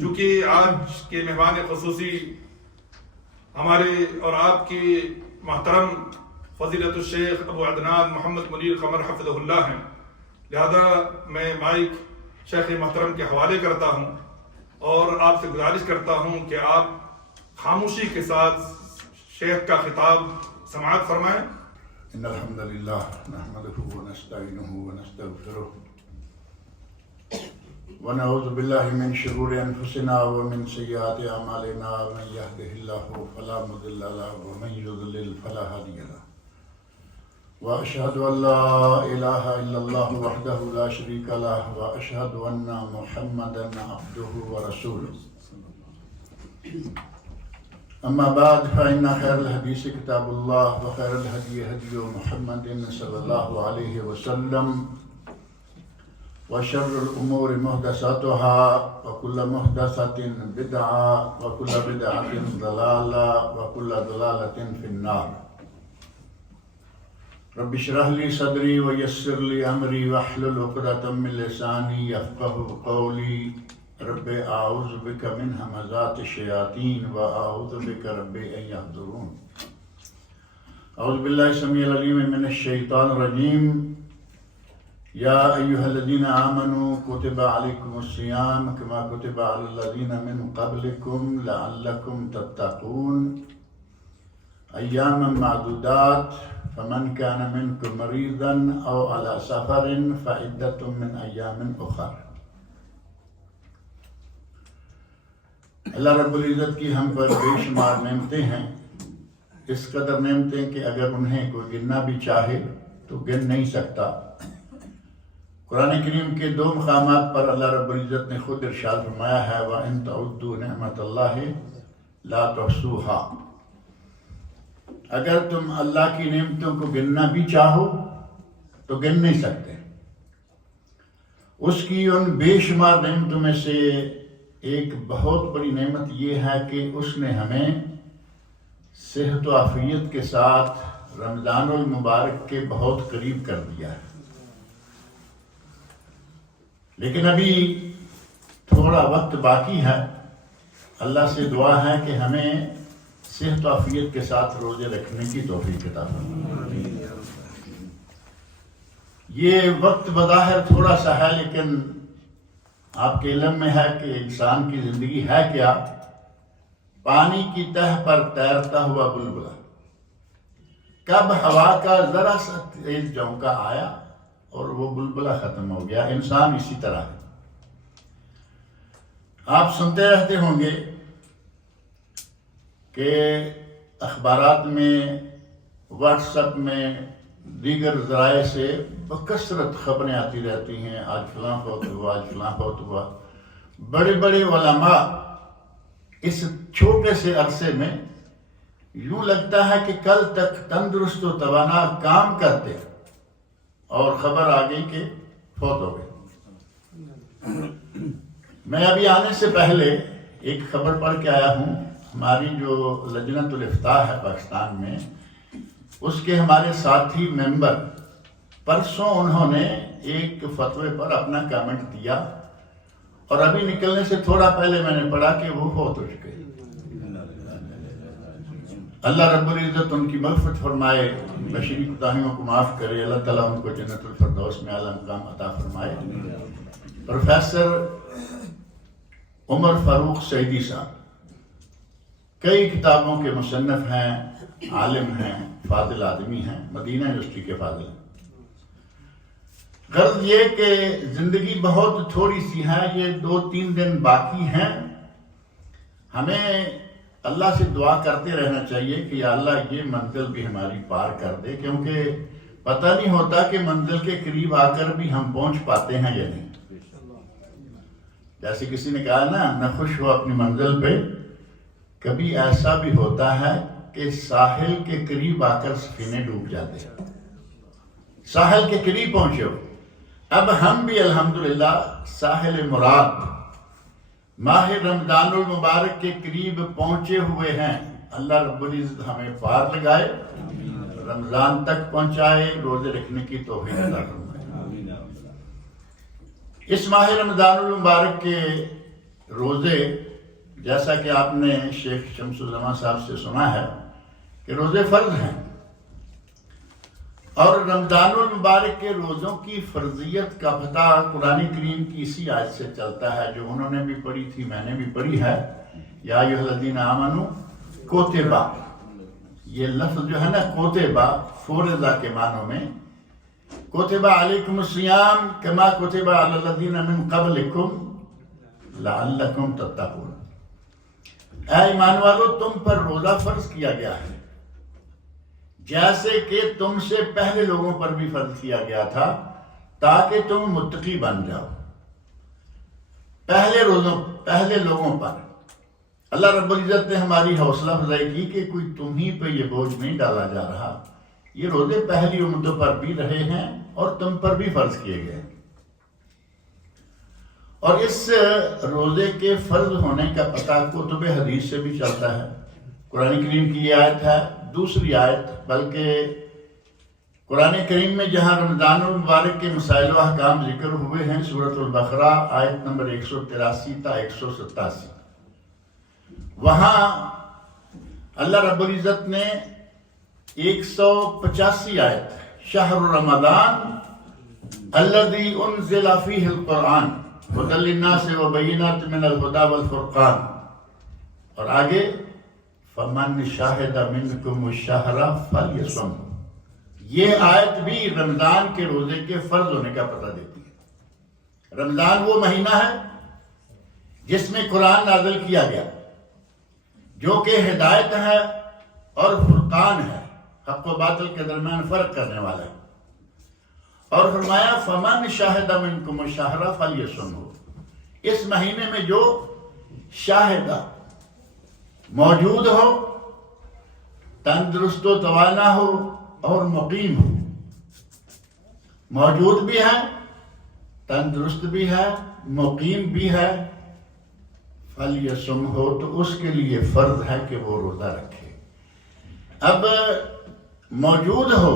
چونکہ آج کے مہمان خصوصی ہمارے اور آپ کے محترم فضیلت الشیخ ابو عدنان محمد منیر قمر حفظہ اللہ ہیں، لہذا میں مائک شیخ محترم کے حوالے کرتا ہوں اور آپ سے گزارش کرتا ہوں کہ آپ خاموشی کے ساتھ شیخ کا خطاب سماعت فرمائیں۔ ان الحمد للہ نحمده ونستعینه ونستغفره ونعوذ باللہ من شرور انفسنا ومن سیئات اعمالنا، من يهده الله فلا مضل له ومن يضلل فلا هادي له، واشهد ان لا اله الا الله وحده لا شريك له، واشهد ان محمدا عبده ورسوله، اما بعد فان خير الحديث كتاب الله وخير الهدي هدي محمد صلى الله عليه وسلم، وشر الامور محدثاتها وكل محدثة بدعة وكل بدعة ضلالة وكل ضلالة في النار۔ رب اشرح لي صدري ويسر لي امري واحلل عقدة من لساني يفقهوا قولي، رب اعوذ بك من همزات الشياطين واعوذ بك رب ان يحضرون۔ اعوذ بالله السميع العليم من الشيطان الرجيم، يا ايها الذين امنوا كتب عليكم الصيام كما كتب على الذين من قبلكم لعلكم تتقون، اياما معدودات، فمن كان منكم مريضا او على سفر فعدة من ايام اخر۔ اللہ رب العزت کی ہم پر بے شمار نعمتیں ہیں، اس قدر نعمتیں کہ اگر انہیں کوئی گننا بھی چاہے تو گن نہیں سکتا۔ قرآن کریم کے دو مقامات پر اللہ رب العزت نے خود ارشاد فرمایا ہے وَإِن تَعُدُّوا نِعْمَةَ اللَّهِ لَا تُحْصُوهَا، اگر تم اللہ کی نعمتوں کو گننا بھی چاہو تو گن نہیں سکتے۔ اس کی ان بے شمار نعمتوں میں سے ایک بہت بڑی نعمت یہ ہے کہ اس نے ہمیں صحت و عافیت کے ساتھ رمضان المبارک کے بہت قریب کر دیا ہے، لیکن ابھی تھوڑا وقت باقی ہے۔ اللہ سے دعا ہے کہ ہمیں صحت و عافیت کے ساتھ روزے رکھنے کی توفیق عطا فرمائے۔ یہ وقت بظاہر تھوڑا سا ہے، لیکن آپ کے علم میں ہے کہ انسان کی زندگی ہے کیا؟ پانی کی تہ پر تیرتا ہوا بلبلا، کب ہوا کا ذرا سا تیز جھونکا آیا اور وہ بلبلا ختم ہو گیا۔ انسان اسی طرح ہے۔ آپ سنتے رہتے ہوں گے کہ اخبارات میں، واٹس ایپ میں، دیگر ذرائع سے بکثرت خبریں آتی رہتی ہیں، آج فلاں فوت ہوا، آج فلاں فوت ہوا۔ بڑے بڑے علماء اس چھوٹے سے عرصے میں یوں لگتا ہے کہ کل تک تندرست و توانا کام کرتے اور خبر آ گئی کہ فوت ہو گئے۔ میں ابھی آنے سے پہلے ایک خبر پڑھ کے آیا ہوں، ہماری جو لجنت الافتاء ہے پاکستان میں، اس کے ہمارے ساتھی ممبر پرسوں انہوں نے ایک فتوے پر اپنا کامنٹ دیا، اور ابھی نکلنے سے تھوڑا پہلے میں نے پڑھا کہ وہ فوت ہو چکے۔ اللہ رب العزت ان کی مغفرت فرمائے، بشری کوتاہیوں کو معاف کرے، اللہ تعالیٰ ان کو جنت الفردوس میں اعلیٰ مقام عطا فرمائے۔ پروفیسر عمر فاروق سعیدی صاحب کئی کتابوں کے مصنف ہیں، عالم ہیں، فاضل آدمی ہیں، مدینہ یونیورسٹی کے فاضل ہیں۔ غرض یہ کہ زندگی بہت تھوڑی سی ہے، یہ 2-3 دن باقی ہیں۔ ہمیں اللہ سے دعا کرتے رہنا چاہیے کہ یا اللہ یہ منزل بھی ہماری پار کر دے، کیونکہ پتہ نہیں ہوتا کہ منزل کے قریب آ کر بھی ہم پہنچ پاتے ہیں یا نہیں۔ جیسے کسی نے کہا نا، نہ خوش ہو اپنی منزل پہ، کبھی ایسا بھی ہوتا ہے کہ ساحل کے قریب آ کر سفینے ڈوب جاتے ہیں، ساحل کے قریب پہنچے ہو۔ اب ہم بھی الحمدللہ ساحل مراد ماہ رمضان المبارک کے قریب پہنچے ہوئے ہیں۔ اللہ رب العزت ہمیں پار لگائے، رمضان تک پہنچائے، روزے رکھنے کی توفیق عطا فرمائے۔ اس ماہ رمضان المبارک کے روزے، جیسا کہ آپ نے شیخ شمس الزمان صاحب سے سنا ہے کہ روزے فرض ہیں، اور رمضان المبارک کے روزوں کی فرضیت کا پتہ قرآن کریم کی اسی آیت سے چلتا ہے جو انہوں نے بھی پڑھی تھی، میں نے بھی پڑھی ہے، یا ایھا الذین آمنوا کوتبہ۔ یہ لفظ جو ہے نا کوتبہ، فورضہ کے معنوں میں، کوتبہ علیکم الصیام کما کوتبہ علی الذین من قبلکم لعلکم تتقون۔ اے ایمان والو، تم پر روزہ فرض کیا گیا ہے جیسے کہ تم سے پہلے لوگوں پر بھی فرض کیا گیا تھا تاکہ تم متقی بن جاؤ۔ پہلے لوگوں پر اللہ رب العزت نے ہماری حوصلہ افزائی کی کہ کوئی تم ہی پہ یہ بوجھ نہیں ڈالا جا رہا، یہ روزے پہلی امتوں پر بھی رہے ہیں اور تم پر بھی فرض کیے گئے۔ اور اس روزے کے فرض ہونے کا پتہ کتب حدیث سے بھی چلتا ہے۔ قرآن کریم کی یہ آیت ہے، دوسری آیت، بلکہ قرآن کریم میں جہاں رمضان المبارک کے مسائل و احکام ذکر ہوئے ہیں، سورۃ البقرہ آیت نمبر 183 تا 187، وہاں اللہ رب العزت نے 185 آیت، شہر رمضان الذی انزل فیہ القرآن ھدی للناس وبینات من الھدی والفرقان، اور آگے فمن شاہد منکم الشہر فلیصم۔ یہ آیت بھی رمضان کے روزے کے فرض ہونے کا پتہ دیتی ہے۔ رمضان وہ مہینہ ہے جس میں قرآن نازل کیا گیا، جو کہ ہدایت ہے اور فرقان ہے، حق و باطل کے درمیان فرق کرنے والا ہے، اور فرمایا فمن شاہد منکم الشہر فلیصمہ۔ اس مہینے میں جو شاہدہ موجود ہو، تندرست و توانا ہو اور مقیم ہو، موجود بھی ہے، تندرست بھی ہے، مقیم بھی ہے، فلیصم ہو، تو اس کے لیے فرض ہے کہ وہ روزہ رکھے۔ اب موجود ہو،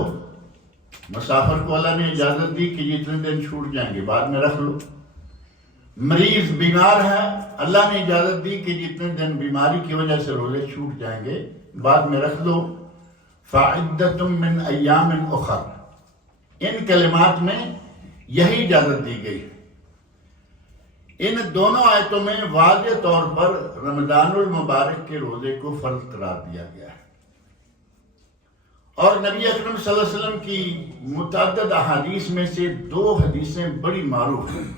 مسافر کو اللہ نے اجازت دی کہ جتنے دن چھوٹ جائیں گے بعد میں رکھ لو، مریض بیمار ہے، اللہ نے اجازت دی کہ جتنے دن بیماری کی وجہ سے روزے چھوٹ جائیں گے بعد میں رکھ لو، فعدۃ من ایام اخر۔ ان کلمات میں یہی اجازت دی گئی۔ ان دونوں آیتوں میں واضح طور پر رمضان المبارک کے روزے کو فرض قرار دیا گیا ہے، اور نبی اکرم صلی اللہ علیہ وسلم کی متعدد احادیث میں سے 2 حدیثیں بڑی معروف ہیں۔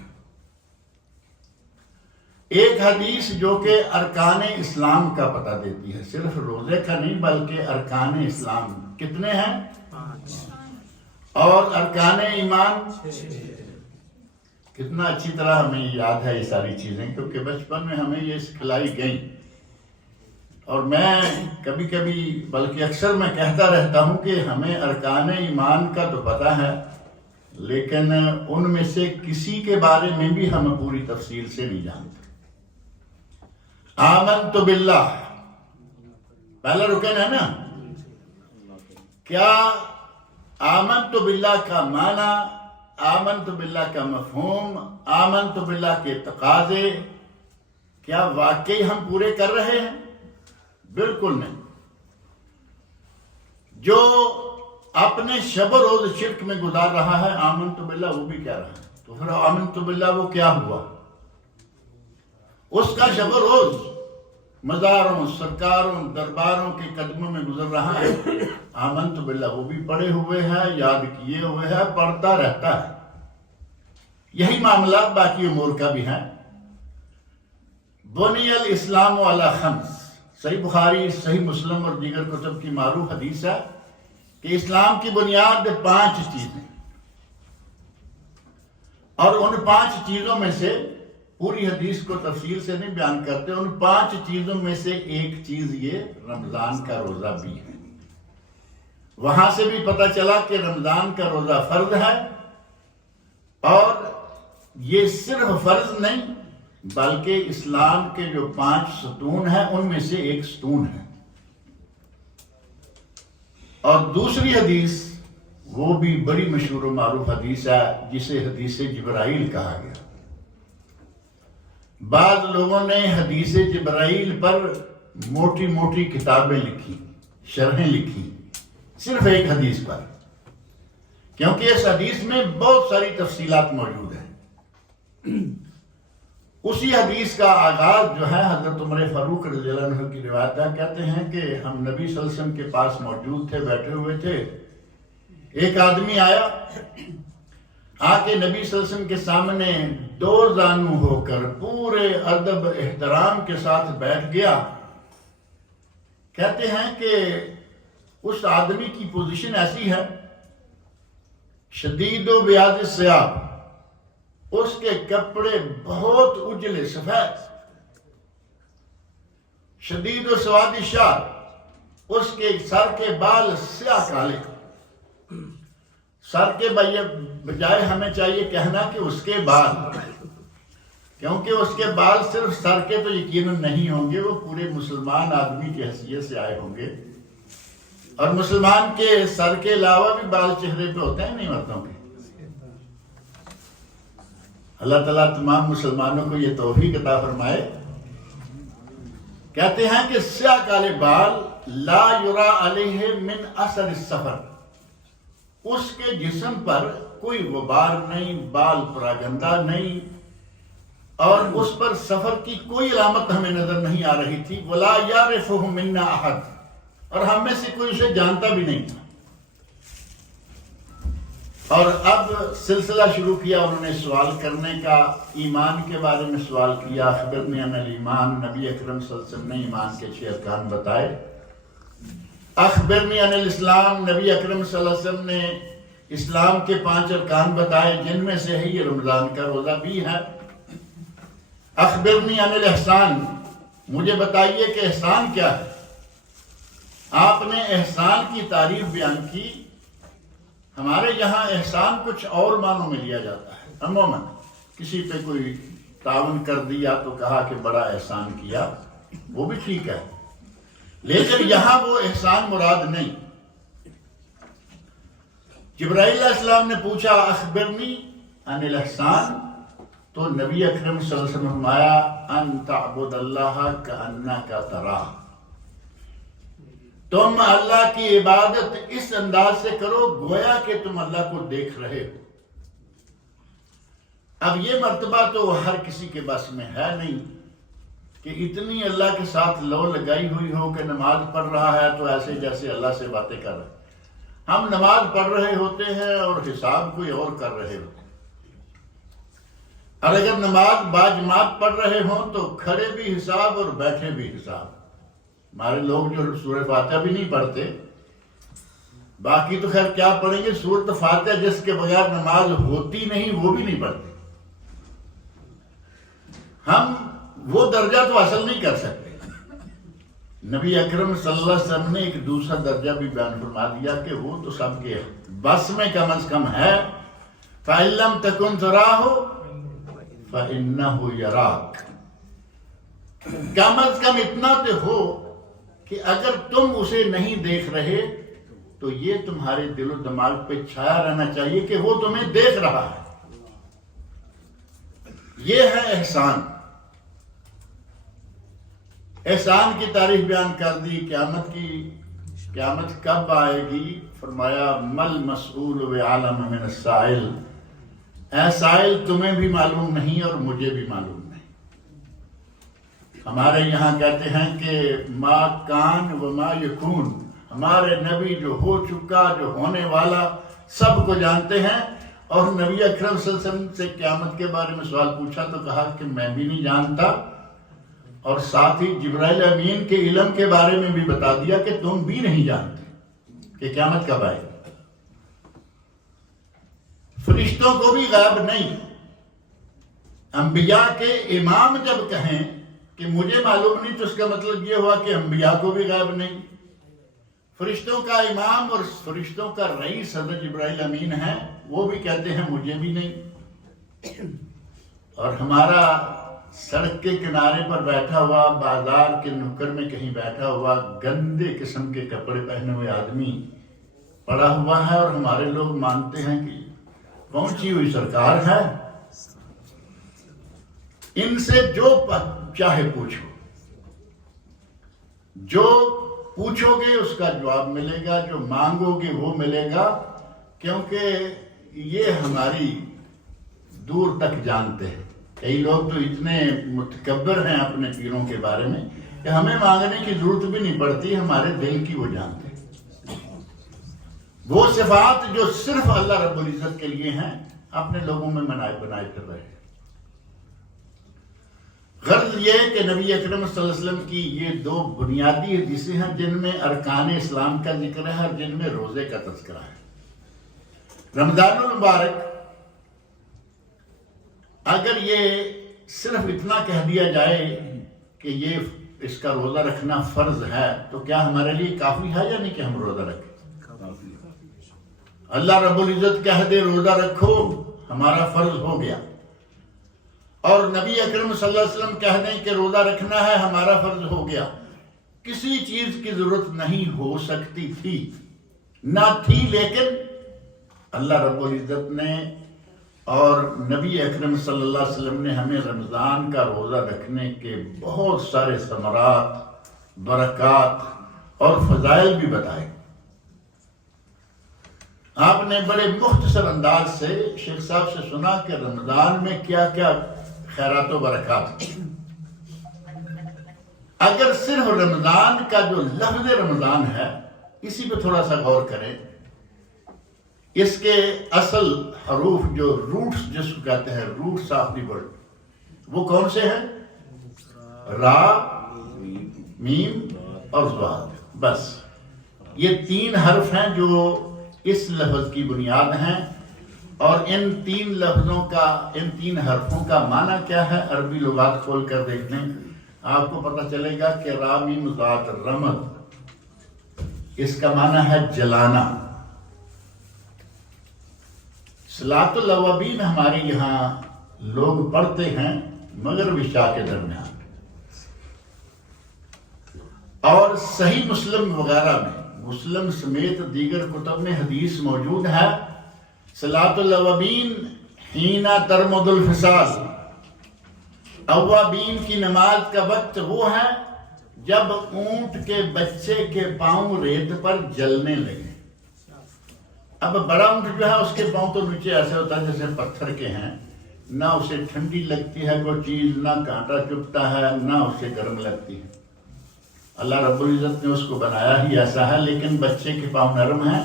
ایک حدیث جو کہ ارکان اسلام کا پتہ دیتی ہے، صرف روزے کا نہیں بلکہ ارکان اسلام کتنے ہیں؟ 5، اور ارکان ایمان 6۔ کتنا اچھی طرح ہمیں یاد ہے یہ ساری چیزیں، کیونکہ بچپن میں ہمیں یہ سکھلائی گئی، اور میں کبھی کبھی بلکہ اکثر میں کہتا رہتا ہوں کہ ہمیں ارکان ایمان کا تو پتہ ہے، لیکن ان میں سے کسی کے بارے میں بھی ہم پوری تفصیل سے نہیں جانتے۔ آمنت باللہ پہلا رکن ہے نا، کیا آمنت باللہ کا معنی، آمنت باللہ کا مفہوم، آمنت باللہ کے تقاضے کیا واقعی ہم پورے کر رہے ہیں؟ بالکل نہیں۔ جو اپنے شب و روز شرک میں گزار رہا ہے آمنت باللہ وہ بھی کہہ رہا ہے، تو پھر آمنت باللہ وہ کیا ہوا؟ اس کا شب و روز مزاروں، سرکاروں، درباروں کے قدموں میں گزر رہا ہے، آمنت باللہ وہ بھی پڑھے ہوئے ہے، یاد کیے ہوئے ہے، پڑھتا رہتا ہے۔ یہی معاملات باقی امور کا بھی ہے۔ بنی الاسلام علی خمس، صحیح بخاری، صحیح مسلم اور دیگر کتب کی معروف حدیث ہے کہ اسلام کی بنیاد 5 چیزیں، اور ان 5 چیزوں میں سے پوری حدیث کو تفصیل سے نہیں بیان کرتے، ان 5 چیزوں میں سے ایک چیز یہ رمضان کا روزہ بھی ہے۔ وہاں سے بھی پتہ چلا کہ رمضان کا روزہ فرض ہے، اور یہ صرف فرض نہیں بلکہ اسلام کے جو 5 ستون ہیں ان میں سے ایک ستون ہے۔ اور دوسری حدیث وہ بھی بڑی مشہور و معروف حدیث ہے جسے حدیث جبرائیل کہا گیا۔ بعض لوگوں نے حدیث جبرائیل پر موٹی موٹی کتابیں لکھی، شرحیں لکھی، صرف ایک حدیث پر، کیونکہ اس حدیث میں بہت ساری تفصیلات موجود ہیں۔ اسی حدیث کا آغاز جو ہے حضرت عمر فاروق رضی اللہ عنہ کی روایت ہے، کہتے ہیں کہ ہم نبی صلی اللہ علیہ وسلم کے پاس موجود تھے، بیٹھے ہوئے تھے، ایک آدمی آیا، آ کے نبی صلی اللہ علیہ وسلم کے سامنے دو زانو ہو کر پورے ادب احترام کے ساتھ بیٹھ گیا۔ کہتے ہیں کہ اس آدمی کی پوزیشن ایسی ہے، شدید و بیاض الثیاب، اس کے کپڑے بہت اجلے سفید، شدید و سواد الشعر، اس کے سر کے بال سیاہ کالے، سر کے بجائے ہمیں چاہیے کہنا کہ اس کے بال، کیونکہ اس کے بال صرف سر کے تو یقیناً نہیں ہوں گے، وہ پورے مسلمان آدمی کی حیثیت سے آئے ہوں گے، اور مسلمان کے سر کے علاوہ بھی بال چہرے پہ ہوتے ہیں، نہیں مردوں کے۔ اللہ تعالیٰ تمام مسلمانوں کو یہ توفیق عطا فرمائے۔ کہتے ہیں کہ سیاہ کالے بال، لا یرا علیہ من اثر السفر، اس کے جسم پر کوئی غبار نہیں، بال پراگندہ نہیں، اور اس پر سفر کی کوئی علامت ہمیں نظر نہیں آ رہی تھی، ولا یعرفہ منا احد، اور ہم میں سے کوئی اسے جانتا بھی نہیں تھا۔ اور اب سلسلہ شروع کیا انہوں نے سوال کرنے کا، ایمان کے بارے میں سوال کیا، اخبرنی عن الایمان، نبی اکرم صلی اللہ علیہ وسلم نے ایمان کے 6 ارکان بتائے۔ اخبرنی عن الاسلام، نبی اکرم صلی اللہ علیہ وسلم نے اسلام کے 5 ارکان بتائے، جن میں سے ہی یہ رمضان کا روزہ بھی ہے۔ اخبرنی عن الاحسان، مجھے بتائیے کہ احسان کیا ہے۔ آپ نے احسان کی تعریف بیان کی۔ ہمارے یہاں احسان کچھ اور معنوں میں لیا جاتا ہے، عموماً کسی پہ کوئی تعاون کر دیا تو کہا کہ بڑا احسان کیا، وہ بھی ٹھیک ہے، لیکن یہاں وہ احسان مراد نہیں۔ جبرائیل علیہ السلام نے پوچھا اخبرنی عن الاحسان، تو نبی اکرم صلی اللہ علیہ وسلم نے فرمایا ان تعبد اللہ کأنک تراہ، تم اللہ کی عبادت اس انداز سے کرو گویا کہ تم اللہ کو دیکھ رہے ہو۔ اب یہ مرتبہ تو ہر کسی کے بس میں ہے نہیں کہ اتنی اللہ کے ساتھ لو لگائی ہوئی ہو کہ نماز پڑھ رہا ہے تو ایسے جیسے اللہ سے باتیں کر رہے ہیں۔ ہم نماز پڑھ رہے ہوتے ہیں اور حساب کوئی اور کر رہے ہوتے ہیں، اور اگر نماز باجماعت پڑھ رہے ہوں تو کھڑے بھی حساب اور بیٹھے بھی حساب۔ ہمارے لوگ جو سورہ فاتحہ بھی نہیں پڑھتے، باقی تو خیر کیا پڑھیں گے، سورۃ فاتحہ جس کے بغیر نماز ہوتی نہیں وہ بھی نہیں پڑھتے۔ ہم وہ درجہ تو حاصل نہیں کر سکتے۔ نبی اکرم صلی اللہ علیہ وسلم نے ایک دوسرا درجہ بھی بیان فرما دیا کہ وہ تو سب کے بس میں کم از کم ہے۔ فَإِن لَمْ تَكُنْ تَرَاهُ فَإِنَّهُ يَرَاكَ، کم از کم اتنا تو ہو کہ اگر تم اسے نہیں دیکھ رہے تو یہ تمہارے دل و دماغ پہ چھایا رہنا چاہیے کہ وہ تمہیں دیکھ رہا ہے۔ یہ ہے احسان۔ احسان کی تعریف بیان کر دی، قیامت کب آئے گی؟ فرمایا مل مسئول بعالم من السائل، اے سائل تمہیں بھی معلوم نہیں اور مجھے بھی معلوم نہیں۔ ہمارے یہاں کہتے ہیں کہ ما کان و ما یکون، ہمارے نبی جو ہو چکا جو ہونے والا سب کو جانتے ہیں، اور نبی اکرم صلی اللہ علیہ وسلم سے قیامت کے بارے میں سوال پوچھا تو کہا کہ میں بھی نہیں جانتا، اور ساتھ ہی جبرائیل امین کے علم کے بارے میں بھی بتا دیا کہ تم بھی نہیں جانتے کہ قیامت کب آئے گی۔ فرشتوں کو بھی غیب نہیں۔ انبیاء کے امام جب کہیں کہ مجھے معلوم نہیں تو اس کا مطلب یہ ہوا کہ انبیاء کو بھی غیب نہیں۔ فرشتوں کا امام اور فرشتوں کا رئیس حضرت جبرائیل امین ہے، وہ بھی کہتے ہیں مجھے بھی نہیں۔ اور ہمارا سڑک کے کنارے پر بیٹھا ہوا، بازار کے نکر میں کہیں بیٹھا ہوا، گندے قسم کے کپڑے پہنے ہوئے آدمی پڑا ہوا ہے، اور ہمارے لوگ مانتے ہیں کہ پہنچی ہوئی سرکار ہے۔ ان سے جو چاہے پوچھو، جو پوچھو گے اس کا جواب ملے گا، جو مانگو گے وہ ملے گا، کیونکہ یہ ہماری دور تک جانتے ہیں۔ کئی لوگ تو اتنے متکبر ہیں اپنے پیروں کے بارے میں کہ ہمیں مانگنے کی ضرورت بھی نہیں پڑتی، ہمارے دل کی وہ جانتے ہیں۔ وہ صفات جو صرف اللہ رب العزت کے لیے ہیں اپنے لوگوں میں بنائے پھر رہے ہیں۔ غرض یہ کہ نبی اکرم صلی اللہ علیہ وسلم کی یہ دو بنیادی حدیثیں ہیں جن میں ارکان اسلام کا ذکر ہے اور جن میں روزے کا تذکرہ ہے۔ رمضان المبارک اگر یہ صرف اتنا کہہ دیا جائے کہ یہ اس کا روزہ رکھنا فرض ہے تو کیا ہمارے لیے کافی ہے یا نہیں کہ ہم روزہ رکھیں؟ اللہ رب العزت کہہ دے روزہ رکھو، ہمارا فرض ہو گیا، اور نبی اکرم صلی اللہ علیہ وسلم کہہ دیں کہ روزہ رکھنا ہے، ہمارا فرض ہو گیا۔ کسی چیز کی ضرورت نہیں ہو سکتی تھی، نہ تھی، لیکن اللہ رب العزت نے اور نبی اکرم صلی اللہ علیہ وسلم نے ہمیں رمضان کا روزہ رکھنے کے بہت سارے ثمرات، برکات اور فضائل بھی بتائے۔ آپ نے بڑے مختصر انداز سے شیخ صاحب سے سنا کہ رمضان میں کیا کیا خیرات و برکات۔ اگر صرف رمضان کا جو لفظ رمضان ہے اسی پہ تھوڑا سا غور کریں، اس کے اصل حروف جو روٹس جس کو کہتے ہیں، روٹس آف دی ورڈ، وہ کون سے ہیں؟ را، میم اور ضاد۔ بس یہ تین حرف ہیں جو اس لفظ کی بنیاد ہیں، اور ان تین لفظوں کا، ان تین حرفوں کا معنی کیا ہے؟ عربی لغات کھول کر دیکھ لیں، آپ کو پتہ چلے گا کہ را میم ضاد رمض، اس کا معنی ہے جلانا۔ صلاۃ الاوابین ہمارے یہاں لوگ پڑھتے ہیں مغرب عشاء کے درمیان، اور صحیح مسلم وغیرہ میں، مسلم سمیت دیگر کتب میں حدیث موجود ہے، صلاۃ الاوابین حین ترمد الفصال، اوابین کی نماز کا وقت وہ ہے جب اونٹ کے بچے کے پاؤں ریت پر جلنے لگے۔ اب بڑا اونٹ جو ہے اس کے پاؤں تو نیچے ایسے ہوتا ہے جیسے پتھر کے ہیں، نہ اسے ٹھنڈی لگتی ہے کوئی چیز، نہ کانٹا چبھتا ہے، نہ اسے گرم لگتی ہے۔ اللہ رب العزت نے اس کو بنایا ہی ایسا ہے، لیکن بچے کے پاؤں نرم ہیں،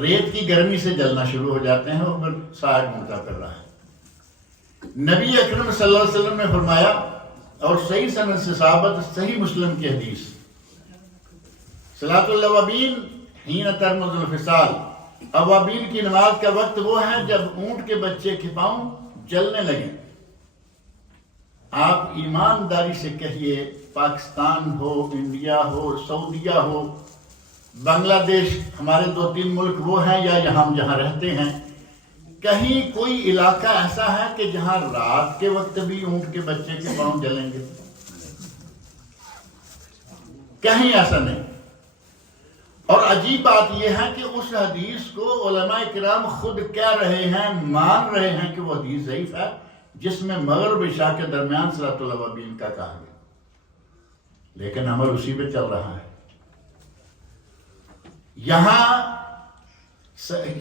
ریت کی گرمی سے جلنا شروع ہو جاتے ہیں اور پھر سائے ڈھونڈتا کر رہا ہے۔ نبی اکرم صلی اللہ علیہ وسلم نے فرمایا، اور صحیح سند سے ثابت، صحیح مسلم کی حدیث، صلاۃ الاوابین حین ترمد الفصال، اوابین کی نماز کا وقت وہ ہے جب اونٹ کے بچے کے پاؤں جلنے لگے۔ آپ ایمانداری سے کہیے، پاکستان ہو، انڈیا ہو، سعودیہ ہو، بنگلہ دیش، ہمارے 2-3 ملک وہ ہیں، یا ہم جہاں رہتے ہیں، کہیں کوئی علاقہ ایسا ہے کہ جہاں رات کے وقت بھی اونٹ کے بچے کے پاؤں جلیں گے؟ کہیں ایسا نہیں۔ اور عجیب بات یہ ہے کہ اس حدیث کو علماء کرام خود کہہ رہے ہیں، مان رہے ہیں کہ وہ حدیث ضعیف ہے، جس میں مغرب عشاء کے درمیان صلاۃ الاوابین کا کہا گیا، لیکن عمل اسی پہ چل رہا ہے۔ یہاں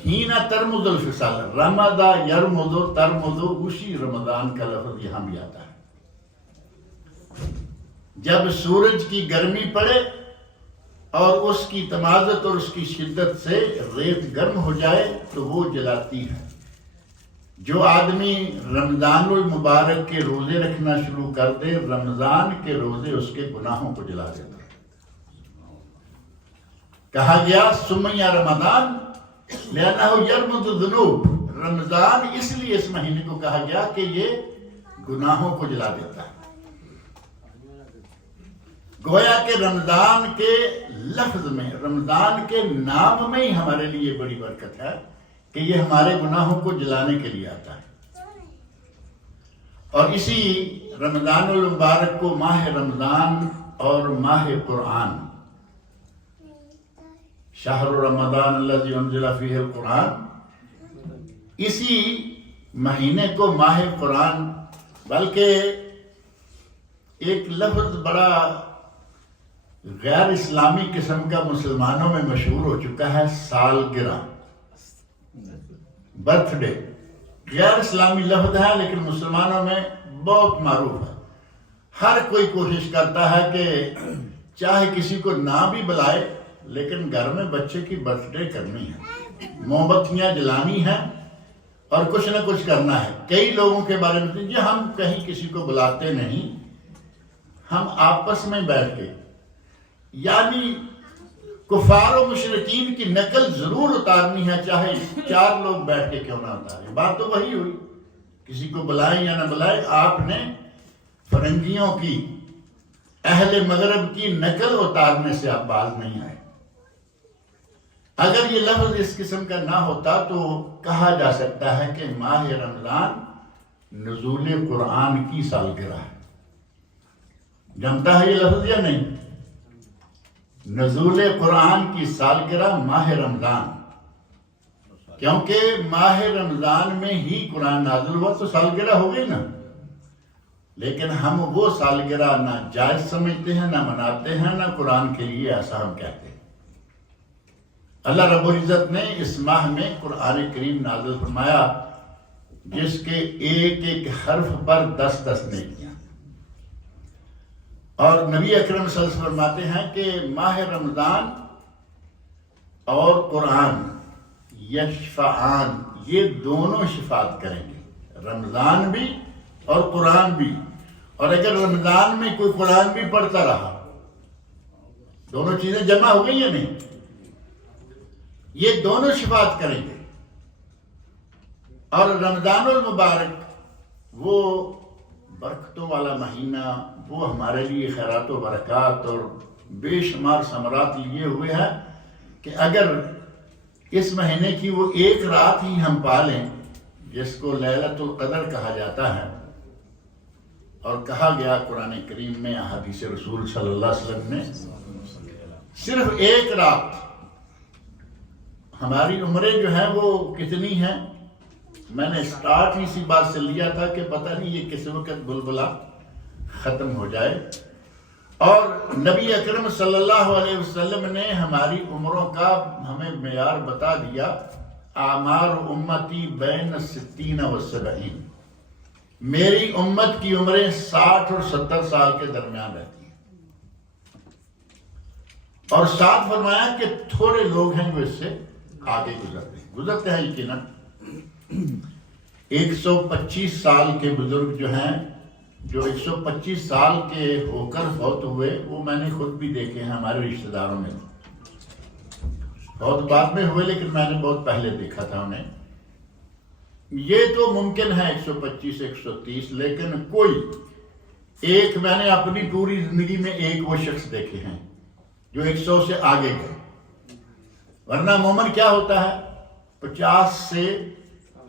حین ترمد الفصال، رمضا یرمض ترمض، اسی رمضان کا لفظ یہاں بھی آتا ہے۔ جب سورج کی گرمی پڑے اور اس کی تمازت اور اس کی شدت سے ریت گرم ہو جائے تو وہ جلاتی ہے۔ جو آدمی رمضان المبارک کے روزے رکھنا شروع کر دے، رمضان کے روزے اس کے گناہوں کو جلا دیتا ہے۔ کہا گیا سمیہ رمضان لأنہ یرمض الذنوب، رمضان اس لیے اس مہینے کو کہا گیا کہ یہ گناہوں کو جلا دیتا ہے۔ گویا کہ رمضان کے لفظ میں، رمضان کے نام میں ہی ہمارے لیے بڑی برکت ہے کہ یہ ہمارے گناہوں کو جلانے کے لیے آتا ہے۔ اور اسی رمضان المبارک کو ماہ رمضان اور ماہ قرآن، شہر رمضان الذی انزل فیہ القرآن، اسی مہینے کو ماہ قرآن بلکہ ایک لفظ بڑا غیر اسلامی قسم کا مسلمانوں میں مشہور ہو چکا ہے، سالگرہ، برتھ ڈے۔ غیر اسلامی لفظ ہے لیکن مسلمانوں میں بہت معروف ہے۔ ہر کوئی کوشش کرتا ہے کہ چاہے کسی کو نہ بھی بلائے لیکن گھر میں بچے کی برتھ ڈے کرنی ہے، موم بتیاں جلانی ہیں اور کچھ نہ کچھ کرنا ہے۔ کئی لوگوں کے بارے میں جی ہم کہیں کسی کو بلاتے نہیں، ہم آپس میں بیٹھ کے، یعنی کفار و مشرکین کی نقل ضرور اتارنی ہے، چاہے 4 لوگ بیٹھ کے کیوں نہ اتاریں۔ بات تو وہی ہوئی، کسی کو بلائیں یا نہ بلائیں، آپ نے فرنگیوں کی، اہل مغرب کی نقل اتارنے سے آپ باز نہیں آئے۔ اگر یہ لفظ اس قسم کا نہ ہوتا تو کہا جا سکتا ہے کہ ماہ رمضان نزول قرآن کی سالگرہ ہے۔ جمتا ہے یہ لفظ یا نہیں؟ نزول قرآن کی سالگرہ ماہ رمضان، کیونکہ ماہ رمضان میں ہی قرآن نازل ہوا تو سالگرہ ہو گئی نا۔ لیکن ہم وہ سالگرہ نہ جائز سمجھتے ہیں، نہ مناتے ہیں، نہ قرآن کے لیے ایسا ہم کہتے ہیں۔ اللہ رب العزت نے اس ماہ میں قرآن کریم نازل فرمایا جس کے ایک ایک حرف پر 10 نیکیاں، اور نبی اکرم صلی اللہ علیہ وسلم فرماتے ہیں کہ ماہ رمضان اور قرآن یشفعان، یہ دونوں شفاعت کریں گے، رمضان بھی اور قرآن بھی۔ اور اگر رمضان میں کوئی قرآن بھی پڑھتا رہا، دونوں چیزیں جمع ہو گئی یا نہیں؟ یہ دونوں شفاعت کریں گے۔ اور رمضان المبارک وہ برکتوں والا مہینہ، وہ ہمارے لیے خیرات و برکات اور بے شمار ثمرات لیے ہوئے ہے کہ اگر اس مہینے کی وہ ایک رات ہی ہم پالیں جس کو لیلۃ القدر کہا جاتا ہے، اور کہا گیا قرآن کریم میں، احادیث رسول صلی اللہ علیہ وسلم نے، صرف ایک رات، ہماری عمریں جو ہیں وہ کتنی ہیں؟ میں نے سٹارٹ ہی اسی بات سے لیا تھا کہ پتہ نہیں یہ کس وقت بلبلا ختم ہو جائے۔ اور نبی اکرم صلی اللہ علیہ وسلم نے ہماری عمروں کا ہمیں معیار بتا دیا، اعمار امتی بین 60 و 70، میری امت کی عمریں 60 اور 70 سال کے درمیان رہتی ہیں۔ اور ساتھ فرمایا کہ تھوڑے لوگ ہیں جو اس سے آگے گزرتے ہیں یقیناً 125 سال کے بزرگ جو ہیں، جو 125 سال کے ہو کر فوت ہوئے، وہ میں نے خود بھی دیکھے ہیں ہمارے رشتہ داروں میں، بہت بعد میں ہوئے لیکن میں نے بہت پہلے دیکھا تھا انہیں۔ یہ تو ممکن ہے 125 130، لیکن کوئی ایک، میں نے اپنی پوری زندگی میں ایک وہ شخص دیکھے ہیں جو 100 سے آگے گئے، ورنہ عموماً کیا ہوتا ہے 50 سے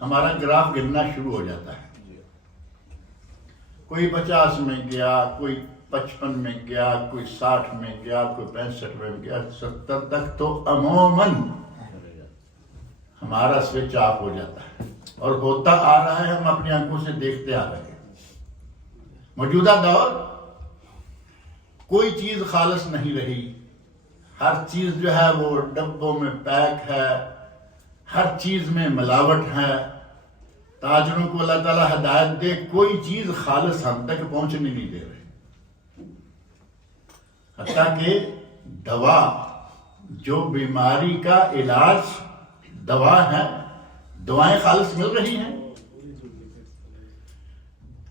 ہمارا گراف گرنا شروع ہو جاتا ہے۔ کوئی 50 میں گیا، کوئی 55 میں گیا، کوئی 60 میں گیا، کوئی 65 میں گیا، 70 تک تو عموماً ہمارا سوئچ آف ہو جاتا ہے، اور ہوتا آ رہا ہے، ہم اپنی آنکھوں سے دیکھتے آ رہے ہیں۔ موجودہ دور کوئی چیز خالص نہیں رہی، ہر چیز جو ہے وہ ڈبوں میں پیک ہے، ہر چیز میں ملاوٹ ہے۔ تاجروں کو اللہ تعالیٰ ہدایت دے، کوئی چیز خالص ہم تک پہنچنے نہیں دے رہے، حتیٰ کہ دوا، جو بیماری کا علاج دوا ہے، دوائیں خالص مل رہی ہیں۔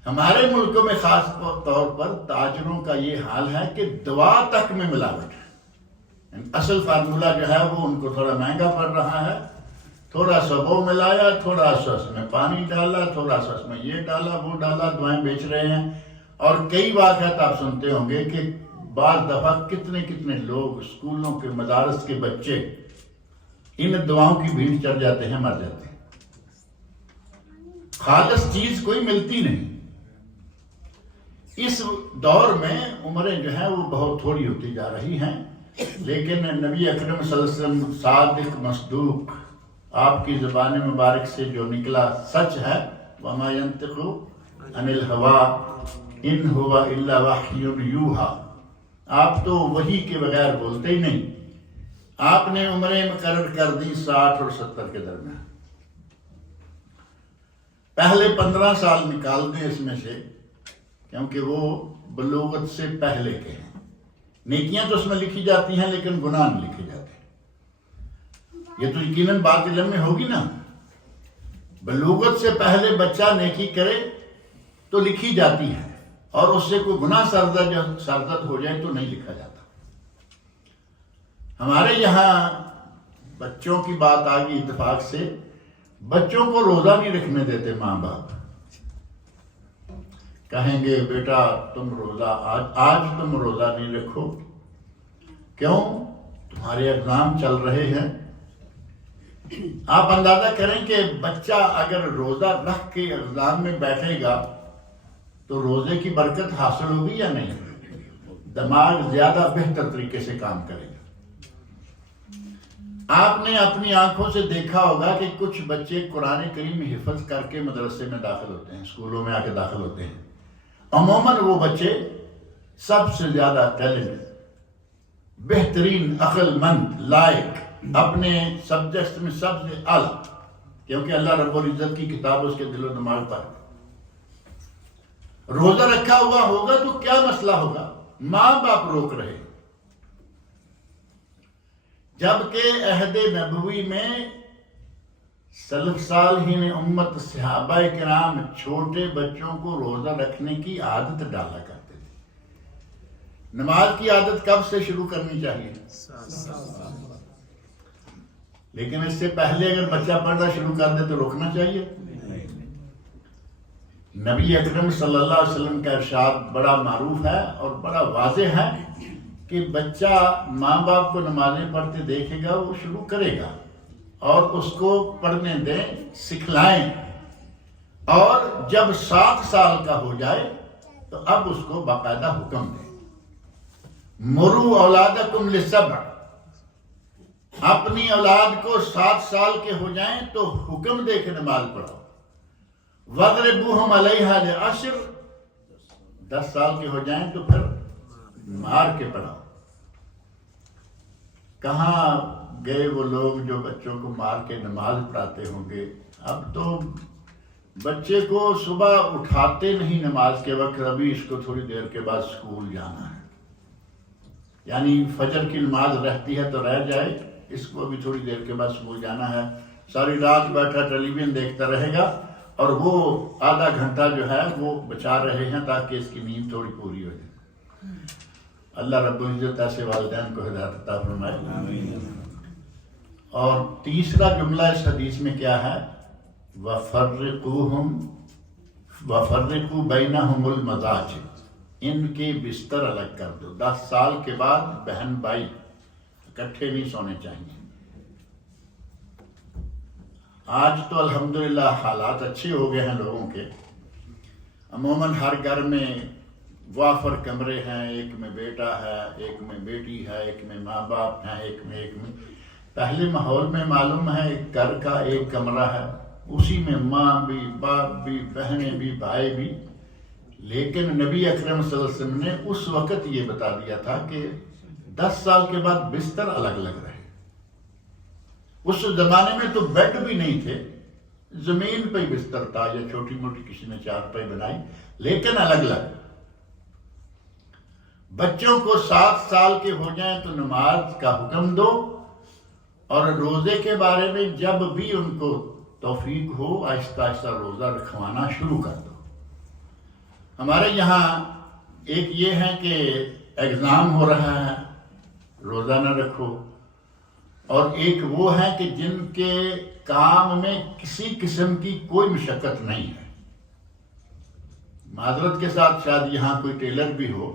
ہمارے ملکوں میں خاص طور پر تاجروں کا یہ حال ہے کہ دوا تک میں ملاوٹ ہے، اصل فارمولہ جو ہے وہ ان کو تھوڑا مہنگا پڑ رہا ہے، تھوڑا سا وہ ملایا، تھوڑا سا اس میں پانی ڈالا، تھوڑا سا اس میں یہ ڈالا، وہ ڈالا، دوائیں بیچ رہے ہیں۔ اور کئی واقعات آپ سنتے ہوں گے کہ بعض دفعہ کتنے لوگ، اسکولوں کے، مدارس کے بچے ان دواؤں کی بھیڑ چڑھ جاتے ہیں، مر جاتے ہیں۔ خالص چیز کوئی ملتی نہیں۔ اس دور میں عمریں جو ہیں وہ بہت تھوڑی ہوتی جا رہی ہیں، لیکن نبی اکرم صلی اللہ علیہ وسلم صادق مصدوق، آپ کی زبان مبارک سے جو نکلا سچ ہے، وَمَا يَنْتِقُ عن الہوا ان ہوا الا وحی یوحا، آپ تو وحی کے بغیر بولتے ہی نہیں۔ آپ نے عمریں مقرر کر دی 60 اور 70 کے درمیان، پہلے 15 سال نکال دیں اس میں سے، کیونکہ وہ بلوغت سے پہلے کے ہیں۔ نیکیاں تو اس میں لکھی جاتی ہیں لیکن گناہ نہیں لکھے جاتے۔ یہ تو یقیناً بات علم میں ہوگی نا، بلوغت سے پہلے بچہ نیکی کرے تو لکھی جاتی ہے، اور اس سے کوئی گناہ سرزد ہو جائے تو نہیں لکھا جاتا۔ ہمارے یہاں بچوں کی بات آ گئی اتفاق سے، بچوں کو روزہ نہیں رکھنے دیتے ماں باپ، کہیں گے بیٹا تم روزہ آج تم روزہ نہیں رکھو، کیوں؟ تمہارے اگزام چل رہے ہیں۔ آپ اندازہ کریں کہ بچہ اگر روزہ رکھ کے اگزام میں بیٹھے گا تو روزے کی برکت حاصل ہوگی یا نہیں؟ دماغ زیادہ بہتر طریقے سے کام کرے گا۔ آپ نے اپنی آنکھوں سے دیکھا ہوگا کہ کچھ بچے قرآن کریم حفظ کر کے مدرسے میں داخل ہوتے ہیں، اسکولوں میں آ کے داخل ہوتے ہیں۔ عموماً وہ بچے سب سے زیادہ ٹیلنٹ، بہترین، عقل مند، لائق، اپنے سبجیکٹس میں سب سے اعلیٰ، کیونکہ اللہ رب العزت کی کتاب اس کے دل و دماغ پر ہے۔ روزہ رکھا ہوا ہوگا تو کیا مسئلہ ہوگا؟ ماں باپ روک رہے، جبکہ عہد نبوی میں سلف صالحین امت صحابہ کرام چھوٹے بچوں کو روزہ رکھنے کی عادت ڈالا کرتے تھے۔ نماز کی عادت کب سے شروع کرنی چاہیے؟ لیکن اس سے پہلے اگر بچہ پڑھنا شروع کر دے تو روکنا چاہیے؟ نبی اکرم صلی اللہ علیہ وسلم کا ارشاد بڑا معروف ہے اور بڑا واضح ہے کہ بچہ ماں باپ کو نمازیں پڑھتے دیکھے گا وہ شروع کرے گا، اور اس کو پڑھنے دیں، سکھلائیں، اور جب 7 سال کا ہو جائے تو اب اس کو باقاعدہ حکم دیں۔ مروا اولادکم للسبع، اپنی اولاد کو 7 سال کے ہو جائیں تو حکم دے کے نماز پڑھاؤ۔ وَاضْرِبُوهُمْ عَلَيْهَا لِعَشْرٍ، 10 سال کے ہو جائیں تو پھر مار کے پڑھاؤ۔ کہاں گئے وہ لوگ جو بچوں کو مار کے نماز پڑھاتے ہوں گے؟ اب تو بچے کو صبح اٹھاتے نہیں نماز کے وقت، ابھی اس کو تھوڑی دیر کے بعد اسکول جانا ہے، یعنی فجر کی نماز رہتی ہے تو رہ جائے، اس کو ابھی تھوڑی دیر کے بعد اسکول جانا ہے، ساری رات بیٹھا ٹیلی ویژن دیکھتا رہے گا، اور وہ آدھا گھنٹہ جو ہے وہ بچا رہے ہیں تاکہ اس کی نیند تھوڑی پوری ہو جائے۔ اللہ رب العزت ایسے والدین کو ہدایت عطا فرمائے۔ اور تیسرا جملہ اس حدیث میں کیا ہے؟ وَفَرِّقُوا بَيْنَهُمُ الْمَضَاجِعَ، ان کے بستر الگ کر دو۔ 10 سال کے بعد بہن بھائی اکٹھے نہیں سونے چاہیے۔ آج تو الحمدللہ حالات اچھے ہو گئے ہیں لوگوں کے، عموماً ہر گھر میں وافر کمرے ہیں، ایک میں بیٹا ہے، ایک میں بیٹی ہے، ایک میں ماں باپ ہیں، ایک میں پہلے ماحول میں معلوم ہے ایک گھر کا ایک کمرہ ہے، اسی میں ماں بھی، باپ بھی، بہنیں بھی، بھائی بھی۔ لیکن نبی اکرم صلی اللہ علیہ وسلم نے اس وقت یہ بتا دیا تھا کہ 10 سال کے بعد بستر الگ الگ رہے۔ اس زمانے میں تو بیڈ بھی نہیں تھے، زمین پہ ہی بستر تھا یا چھوٹی موٹی کسی نے چارپائی بنائی، لیکن الگ الگ۔ بچوں کو 7 سال کے ہو جائیں تو نماز کا حکم دو، اور روزے کے بارے میں جب بھی ان کو توفیق ہو آہستہ آہستہ روزہ رکھوانا شروع کر دو۔ ہمارے یہاں ایک یہ ہے کہ ایگزام ہو رہا ہے روزہ نہ رکھو، اور ایک وہ ہے کہ جن کے کام میں کسی قسم کی کوئی مشقت نہیں ہے۔ معذرت کے ساتھ شاید یہاں کوئی ٹیلر بھی ہو،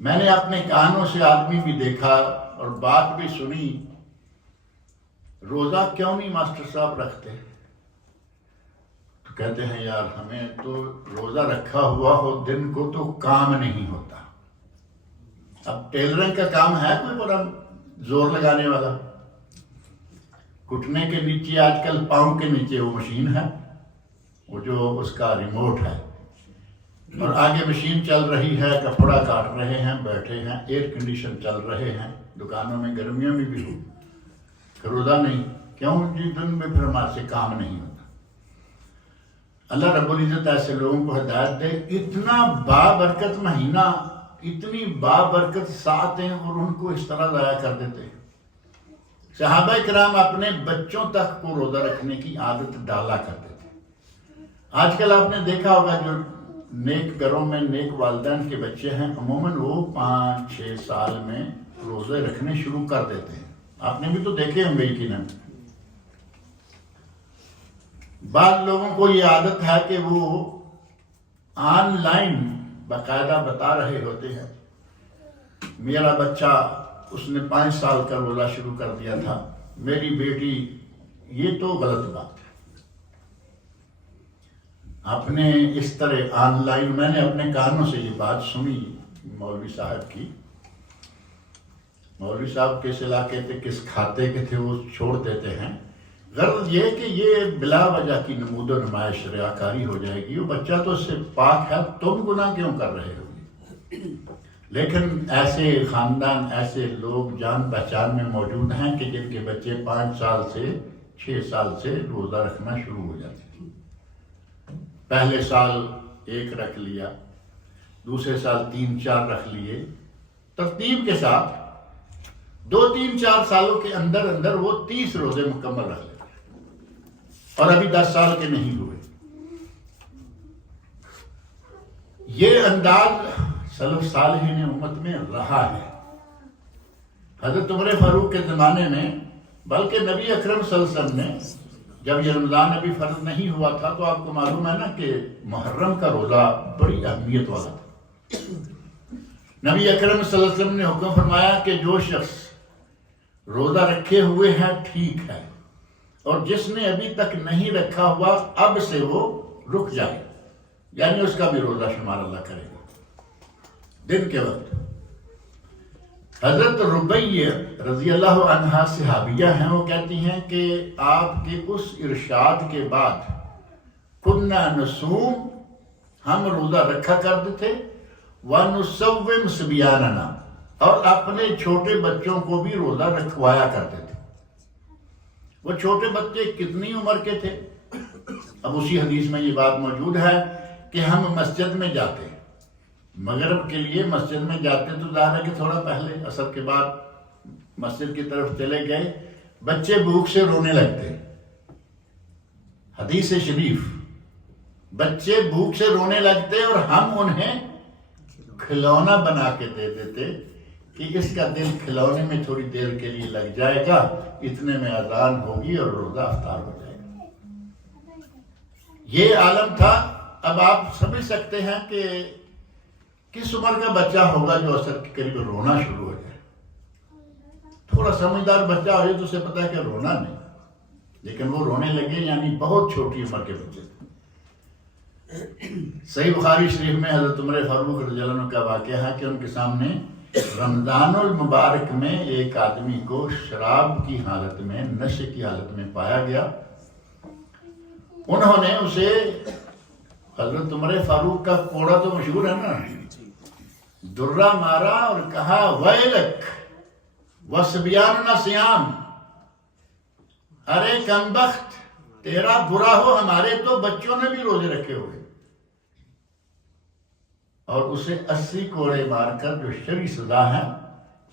میں نے اپنے کانوں سے آدمی بھی دیکھا اور بات بھی سنی، روزہ کیوں نہیں ماسٹر صاحب رکھتے؟ تو کہتے ہیں یار ہمیں تو روزہ رکھا ہوا ہو دن کو تو کام نہیں ہوتا۔ اب ٹیلرنگ کا کام ہے کوئی بڑا زور لگانے والا؟ گھٹنے کے نیچے آج کل پاؤں کے نیچے وہ مشین ہے، وہ جو اس کا ریموٹ ہے، اور آگے مشین چل رہی ہے، کپڑا کاٹ رہے ہیں، بیٹھے ہیں، ایئر کنڈیشن چل رہے ہیں، دکانوں میں گرمیوں میں بھی ہو، روزہ نہیں کیوں جی؟ دن میں پھر ہمارے سے کام نہیں ہوتا۔ اللہ رب العزت ایسے لوگوں کو ہدایت دے۔ اتنا بابرکت مہینہ، اتنی بابرکت ساعتیں، اور ان کو اس طرح ضائع کر دیتے ہیں۔ صحابہ کرام اپنے بچوں تک کو روزہ رکھنے کی عادت ڈالا کرتے تھے۔ آج کل آپ نے دیکھا ہوگا جو نیک گھروں میں نیک والدین کے بچے ہیں، عموماً وہ 5-6 سال میں روزے رکھنے شروع کر دیتے ہیں۔ آپ نے بھی تو دیکھے ہوں گے یقیناً۔ بعض لوگوں کو یہ عادت ہے کہ وہ آن لائن باقاعدہ بتا رہے ہوتے ہیں میرا بچہ اس نے 5 سال کا روزہ شروع کر دیا تھا، میری بیٹی، یہ تو غلط بات ہے۔ آپ نے اس طرح آن لائن، میں نے اپنے کانوں سے یہ بات سنی مولوی صاحب کی۔ مولوی صاحب کس علاقے تھے، کس کھاتے کے تھے، وہ چھوڑ دیتے ہیں۔ غرض یہ کہ یہ بلا وجہ کی نمود و نمائش ریاکاری ہو جائے گی، وہ بچہ تو اس سے پاک ہے، تم گناہ کیوں کر رہے ہو؟ لیکن ایسے خاندان، ایسے لوگ جان پہچان میں موجود ہیں کہ جن کے بچے 5 سال سے 6 سال سے روزہ رکھنا شروع ہو جاتے ہیں۔ پہلے سال 1 رکھ لیا، دوسرے سال 3-4 رکھ لیے، ترتیب کے ساتھ 2-3-4 سالوں کے اندر اندر وہ 30 روزے مکمل رکھ لیتے ہیں، اور ابھی 10 سال کے نہیں ہوئے۔ یہ انداز سلف صالحین امت میں رہا ہے۔ حضرت عمر فاروق کے زمانے میں، بلکہ نبی اکرم صلی اللہ علیہ وسلم نے جب یہ رمضان ابھی فرض نہیں ہوا تھا، تو آپ کو معلوم ہے نا کہ محرم کا روزہ بڑی اہمیت والا تھا۔ نبی اکرم صلی اللہ علیہ وسلم نے حکم فرمایا کہ جو شخص روزہ رکھے ہوئے ہے ٹھیک ہے، اور جس نے ابھی تک نہیں رکھا ہوا اب سے وہ رک جائے، یعنی اس کا بھی روزہ شمار اللہ کرے گا۔ دن کے وقت حضرت ربیع رضی اللہ عنہا صحابیہ ہیں، وہ کہتی ہیں کہ آپ کے اس ارشاد کے بعد کننا نصوم، ہم روزہ رکھا کرتے تھے، وَنُصَوِّمْ صِبْيَانَنَا، اور اپنے چھوٹے بچوں کو بھی روزہ رکھوایا کرتے تھے۔ وہ چھوٹے بچے کتنی عمر کے تھے؟ اب اسی حدیث میں یہ بات موجود ہے کہ ہم مسجد میں جاتے ہیں، مغرب کے لیے مسجد میں جاتے تو ظاہر ہے کہ تھوڑا پہلے عصر کے بعد مسجد کی طرف چلے گئے، بچے بھوک سے رونے لگتے۔ حدیث شریف، بچے بھوک سے رونے لگتے اور ہم انہیں کھلونا بنا کے دے دیتے کہ اس کا دل کھلونے میں تھوڑی دیر کے لیے لگ جائے گا، اتنے میں اذان ہوگی اور روزہ افطار ہو جائے گا۔ یہ عالم تھا۔ اب آپ سمجھ سکتے ہیں کہ کس عمر کا بچہ ہوگا جو عصر کے قریب رونا شروع ہو جائے۔ تھوڑا سمجھدار بچہ ہو جائے تو اسے پتا ہے کہ رونا نہیں، لیکن وہ رونے لگے، یعنی بہت چھوٹی عمر کے بچے تھے۔ صحیح بخاری شریف میں حضرت عمر فاروق رضی اللہ عنہ کا واقعہ ہے کہ ان کے سامنے رمضان المبارک میں ایک آدمی کو شراب کی حالت میں، نشے کی حالت میں پایا گیا۔ انہوں نے اسے، حضرت عمر فاروق کا کوڑا تو مشہور ہے نا، درہ مارا اور کہا ویلک وصبیاننا صیام، ارے کمبخت تیرا برا ہو، ہمارے تو بچوں نے بھی روزے رکھے ہوئے، اور اسے 80 کوڑے مار کر، جو شرعی سزا ہے،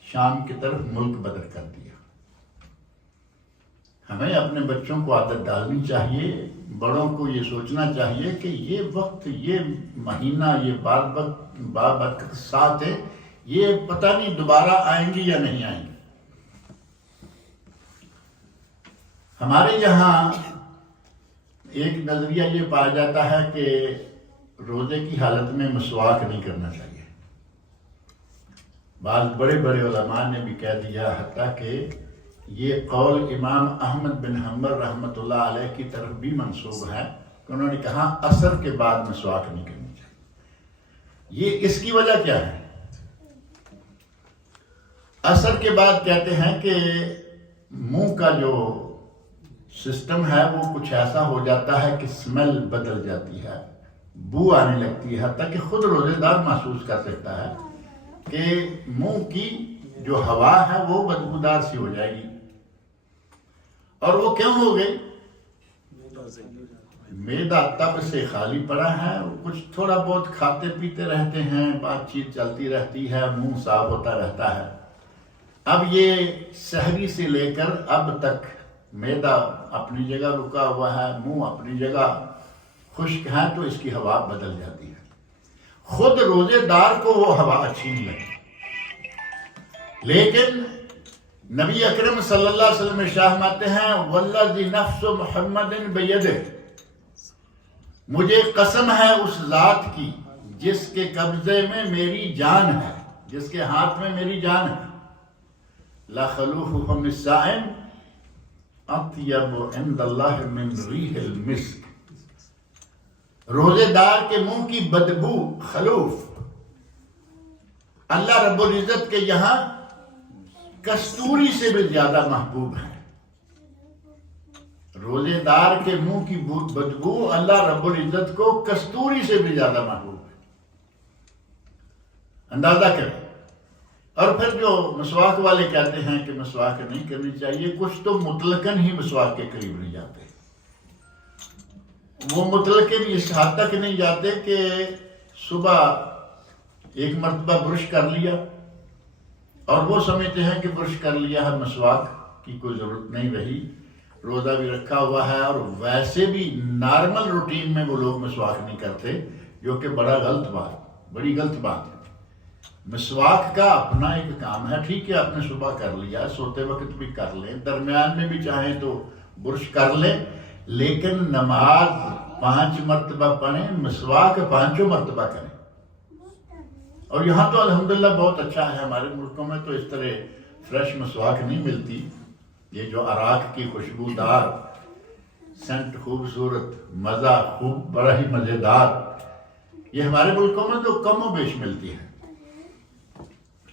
شام کی طرف ملک بدر کر دیا۔ ہمیں اپنے بچوں کو عادت ڈالنی چاہیے، بڑوں کو یہ سوچنا چاہیے کہ یہ وقت، یہ مہینہ، یہ بابرکت ساتھ ہے، یہ پتہ نہیں دوبارہ آئیں گی یا نہیں آئیں گی۔ ہمارے یہاں ایک نظریہ یہ پایا جاتا ہے کہ روزے کی حالت میں مسواک نہیں کرنا چاہیے۔ بعض بڑے بڑے علماء نے بھی کہہ دیا، حتیٰ کہ یہ قول امام احمد بن حنبل رحمۃ اللہ علیہ کی طرف بھی منسوب ہے کہ انہوں نے کہا عصر کے بعد مسواک نہیں کرنی چاہیے۔ یہ اس کی وجہ کیا ہے؟ عصر کے بعد کہتے ہیں کہ منہ کا جو سسٹم ہے وہ کچھ ایسا ہو جاتا ہے کہ سمیل بدل جاتی ہے، بو آنے لگتی ہے، حتیٰ کہ خود روزے دار محسوس کر سکتا ہے کہ منہ کی جو ہوا ہے وہ بدبودار سی ہو جائے گی. اور وہ کیوں ہو گئی؟ معدہ تب سے خالی پڑا ہے، کچھ تھوڑا بہت کھاتے پیتے رہتے ہیں، بات چیت چلتی رہتی ہے، منہ صاف ہوتا رہتا ہے. اب یہ سحری سے لے کر اب تک معدہ اپنی جگہ رکا ہوا ہے، منہ اپنی جگہ خشک ہے، تو اس کی ہوا بدل جاتی ہے. خود روزے دار کو وہ ہوا اچھی نہیں لگتی. لیکن نبی اکرم صلی اللہ علیہ وسلم ارشاد فرماتے ہیں والذی نفس محمد بیدہ، مجھے قسم ہے اس ذات کی جس کے قبضے میں میری جان ہے، جس کے ہاتھ میں میری جان ہے، لخلوف فم الصائم اطیب عند اللہ من ریح المسک، روزے دار کے منہ کی بدبو، خلوف، اللہ رب العزت کے یہاں کستوری سے بھی زیادہ محبوب ہے. روزے دار کے منہ کی بدبو اللہ رب العزت کو کستوری سے بھی زیادہ محبوب ہے. اندازہ کریں. اور پھر جو مسواک والے کہتے ہیں کہ مسواک نہیں کرنی چاہیے، کچھ تو مطلقاً ہی مسواک کے قریب نہیں جاتے. وہ مطلقاً اس حد تک نہیں جاتے کہ صبح ایک مرتبہ برش کر لیا اور وہ سمجھتے ہیں کہ برش کر لیا ہے، مسواک کی کوئی ضرورت نہیں رہی، روزہ بھی رکھا ہوا ہے، اور ویسے بھی نارمل روٹین میں وہ لوگ مسواک نہیں کرتے، جو کہ بڑی غلط بات ہے. مسواک کا اپنا ایک کام ہے، ٹھیک ہے آپ نے صبح کر لیا، سوتے وقت بھی کر لیں، درمیان میں بھی چاہیں تو برش کر لیں، لیکن نماز 5 مرتبہ پڑھیں، مسواک 5 مرتبہ کریں. اور یہاں تو الحمدللہ بہت اچھا ہے، ہمارے ملکوں میں تو اس طرح فریش مسواک نہیں ملتی. یہ جو عراق کی خوشبودار سینٹ، خوبصورت، مزہ خوب بڑا ہی مزیدار، یہ ہمارے ملکوں میں تو کم و بیش ملتی ہے.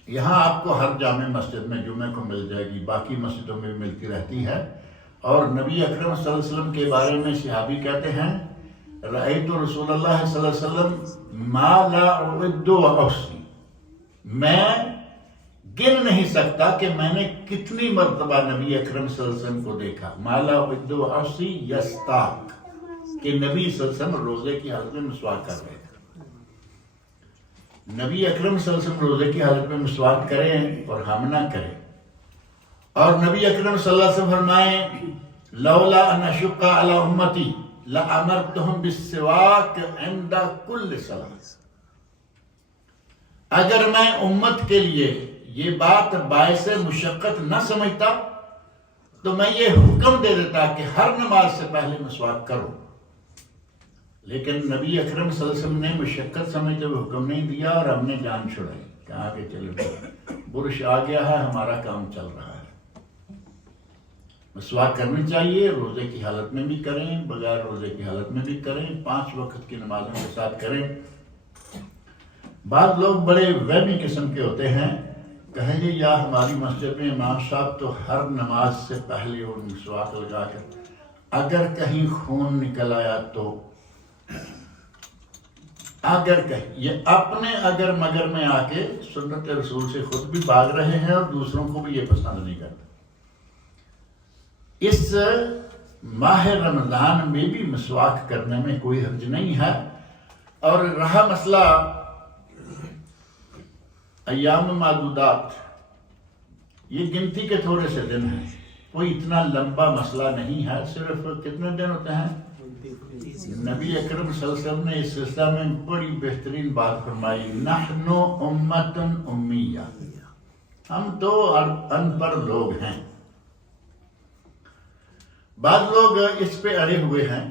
یہاں آپ کو ہر جامع مسجد میں جمعے کو مل جائے گی، باقی مسجدوں میں بھی ملتی رہتی ہے. اور نبی اکرم صلی اللہ علیہ وسلم کے بارے میں صحابی کہتے ہیں رأیت رسول اللہ صلی اللہ علیہ وسلم ما لا اعد واحصی، میں گن نہیں سکتا کہ میں نے کتنی مرتبہ نبی اکرم صلی اللہ علیہ وسلم کو دیکھا. ما لا اعد واحصی یستاق، کہ نبی صلی اللہ علیہ وسلم روزے کی حالت میں مسواک کر رہے تھے. نبی اکرم صلی اللہ علیہ وسلم روزے کی حالت میں مسواک کریں اور ہم نہ کریں. اور نبی اکرم صلی اللہ علیہ وسلم فرمائیں لولا ان اشق علی امتی لامرتهم بالسواک عند کل صلاۃ، اگر میں امت کے لیے یہ بات باعث مشقت نہ سمجھتا تو میں یہ حکم دے دیتا کہ ہر نماز سے پہلے مسواک کرو. لیکن نبی اکرم صلی اللہ علیہ وسلم نے مشقت سمجھتے ہوئے حکم نہیں دیا اور ہم نے جان چھڑائی کہ آگے چلے، برش آ گیا ہے، ہمارا کام چل رہا ہے. مسواک کرنی چاہیے، روزے کی حالت میں بھی کریں، بغیر روزے کی حالت میں بھی کریں، 5 وقت کی نمازوں کے ساتھ کریں. بعض لوگ بڑے وہمی قسم کے ہوتے ہیں، کہیں گے یا ہماری مسجد میں امام صاحب تو ہر نماز سے پہلے وہ مسواک لگا کر، اگر کہیں خون نکل آیا تو، اگر کہیں یہ اپنے اگر مگر میں آ کے سنت رسول سے خود بھی بھاگ رہے ہیں اور دوسروں کو بھی یہ پسند نہیں کرتے. اس ماہ رمضان میں بھی مسواک کرنے میں کوئی حرج نہیں ہے. اور رہا مسئلہ ایام معدودات، یہ گنتی کے تھوڑے سے دن ہیں، کوئی اتنا لمبا مسئلہ نہیں ہے. صرف کتنے دن ہوتے ہیں؟ نبی اکرم صلی اللہ علیہ وسلم نے اس سلسلہ میں بڑی بہترین بات فرمائی، نحن امت امیہ، ہم تو ان پڑھ لوگ ہیں. بعض لوگ اس پہ اڑے ہوئے ہیں،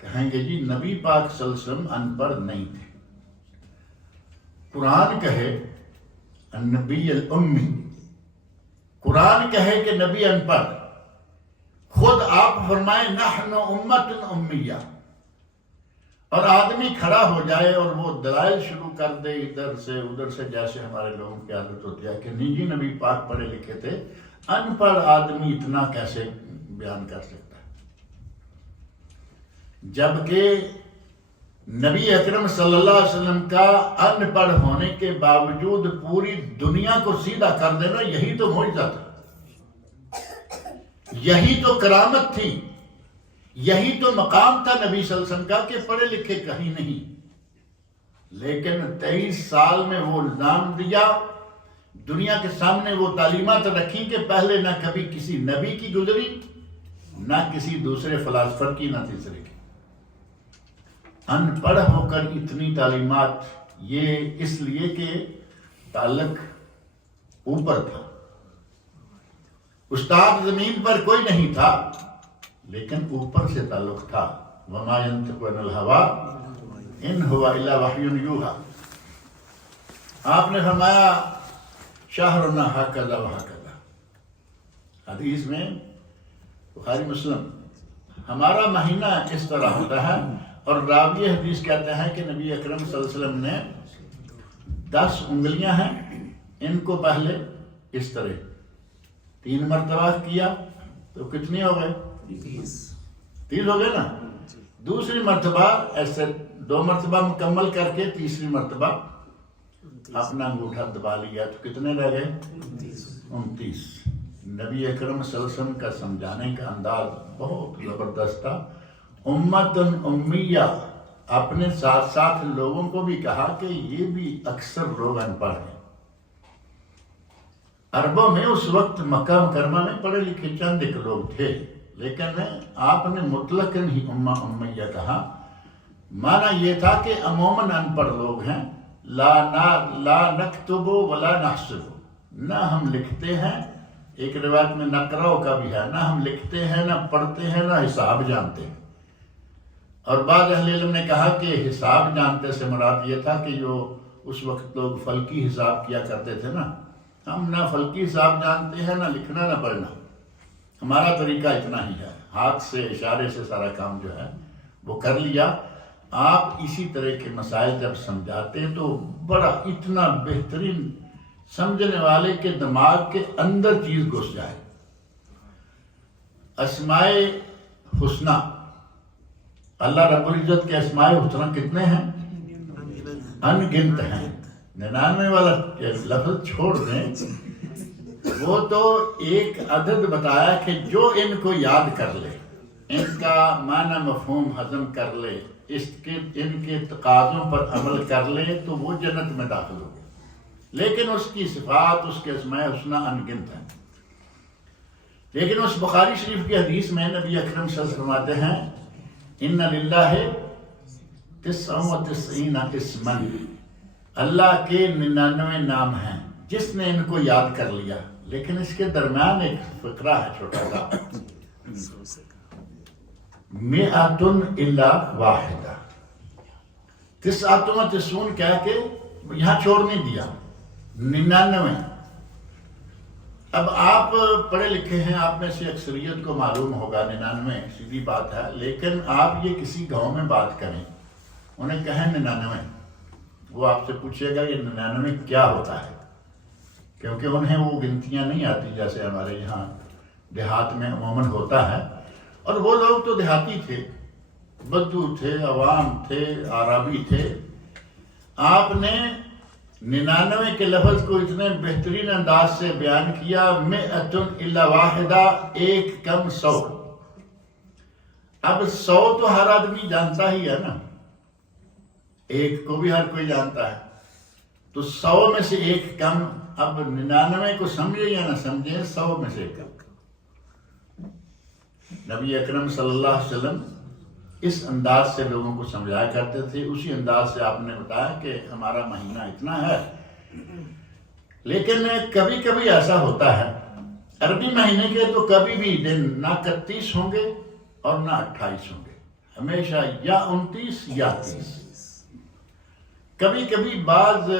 کہیں گے جی نبی پاک صلی اللہ علیہ وسلم ان پڑھ نہیں تھے. قرآن کہے النبی الامی، قرآن کہے کہ نبی ان پڑھ، خود آپ فرمائیں نحن امت امیہ، اور آدمی کھڑا ہو جائے اور وہ دلائل شروع کر دے ادھر سے ادھر سے، جیسے ہمارے لوگوں کی عادت ہوتی ہے کہ نہیں جی نبی پاک پڑھے لکھے تھے. ان پڑھ آدمی اتنا کیسے بیان کر سکتا ہے؟ جبکہ نبی اکرم صلی اللہ علیہ وسلم کا ان پڑھ ہونے کے باوجود پوری دنیا کو سیدھا کر دینا، یہی تو معجزہ تھا، یہی تو کرامت تھی، یہی تو مقام تھا نبی صلی اللہ علیہ وسلم کا کہ پڑھے لکھے کہیں نہیں، لیکن 23 سال میں وہ الزام دیا، دنیا کے سامنے وہ تعلیمات رکھی کہ پہلے نہ کبھی کسی نبی کی گزری، نہ کسی دوسرے فلاسفر کی، نہ تیسرے کی۔ ان پڑھ ہو کر اتنی تعلیمات، یہ اس لیے کہ تعلق اوپر تھا، استاد زمین پر کوئی نہیں تھا لیکن اوپر سے تعلق تھا۔ وما ينطق عن الهوى ان هو الا وحی یوحی۔ آپ نے فرمایا شہرنا ہکذا وہکذا، حدیث میں بخاری مسلم، ہمارا مہینہ اس طرح ہوتا ہے، اور راوی حدیث کہتے ہیں کہ نبی اکرم صلی اللہ علیہ وسلم نے 10 انگلیاں ہیں، ان کو پہلے اس طرح 3 مرتبہ کیا تو کتنی ہو گئے؟ 30 ہو گئے نا۔ دوسری مرتبہ ایسے 2 مرتبہ مکمل کر کے تیسری مرتبہ اپنا انگوٹھا دبا لیا تو کتنے رہ گئے؟ 29۔ نبی اکرم صلی اللہ علیہ وسلم کا سمجھانے کا انداز بہت زبردست تھا۔ امتن امیہ، اپنے ساتھ ساتھ لوگوں کو بھی کہا کہ یہ بھی اکثر لوگ ان پڑھ ہیں۔ عربوں میں اس وقت مکہ مکرمہ میں پڑھے لکھے چند ایک لوگ تھے، لیکن آپ نے مطلقاً ہی امہ امیہ کہا۔ معنی یہ تھا کہ عموماً ان پڑھ لوگ ہیں، لا نکتب ولا نحسب، نہ ہم لکھتے ہیں، ایک روایت میں نقرأ کا بھی ہے، نہ ہم لکھتے ہیں، نہ پڑھتے ہیں، نہ حساب جانتے ہیں۔ اور بعض اہل علم نے کہا کہ حساب جانتے سے مراد یہ تھا کہ جو اس وقت لوگ فلکی حساب کیا کرتے تھے نا، ہم نہ فلکی حساب جانتے ہیں، نہ لکھنا نہ پڑھنا، ہمارا طریقہ اتنا ہی ہے، ہاتھ سے اشارے سے سارا کام جو ہے وہ کر لیا۔ آپ اسی طرح کے مسائل جب سمجھاتے تو بڑا اتنا بہترین، سمجھنے والے کے دماغ کے اندر چیز گھس جائے۔ اسماء حسنہ، اللہ رب العزت کے اسماء حسنہ کتنے ہیں؟ ان گنت ہیں۔ 99 والا لفظ چھوڑ دیں، وہ تو ایک عدد بتایا کہ جو ان کو یاد کر لے، ان کا معنی مفہوم ہضم کر لے، ان کے تقاضوں پر عمل کر لے تو وہ جنت میں داخل ہو گئے۔ لیکن اس کی صفات، اس کے اسماء حسنہ ان گنت ہیں۔ لیکن اس بخاری شریف کی حدیث میں نبی اکرم صلی اللہ علیہ وسلم فرماتے ہیں ان للہ 99 اسما، اللہ کے 99 نام ہیں، جس نے ان کو یاد کر لیا۔ لیکن اس کے درمیان ایک فقرہ ہے چھوٹا سا، 100 الا واحدہ، 99 کہہ کے یہاں چھوڑ نہیں دیا، 99۔ اب آپ پڑھے لکھے ہیں، آپ میں سے اکثریت کو معلوم ہوگا 99 سیدھی بات ہے، لیکن آپ یہ کسی گاؤں میں بات کریں، انہیں کہیں 99، وہ آپ سے پوچھے گا یہ 99 کیا ہوتا ہے، کیونکہ انہیں وہ گنتیاں نہیں آتی جیسے ہمارے یہاں دیہات میں عموماً ہوتا ہے۔ اور وہ لوگ تو دیہاتی تھے، بدو تھے، عوام تھے، عربی تھے۔ آپ نے 99 کے لفظ کو اتنے بہترین انداز سے بیان کیا، 100 الا واحدہ، ایک کم 100۔ اب 100 تو ہر آدمی جانتا ہی ہے نا، ایک کو بھی ہر کوئی جانتا ہے، تو 100 میں سے ایک کم۔ اب 99 کو سمجھے یا نہ سمجھے، 100 میں سے ایک کم۔ نبی اکرم صلی اللہ علیہ وسلم اس انداز سے لوگوں کو سمجھایا کرتے تھے، اسی انداز سے آپ نے بتایا کہ ہمارا مہینہ اتنا ہے۔ لیکن کبھی کبھی ایسا ہوتا ہے، عربی مہینے کے تو کبھی بھی دن نہ 31 ہوں گے اور نہ 28 ہوں گے، ہمیشہ یا 29 یا 30۔ کبھی کبھی بعض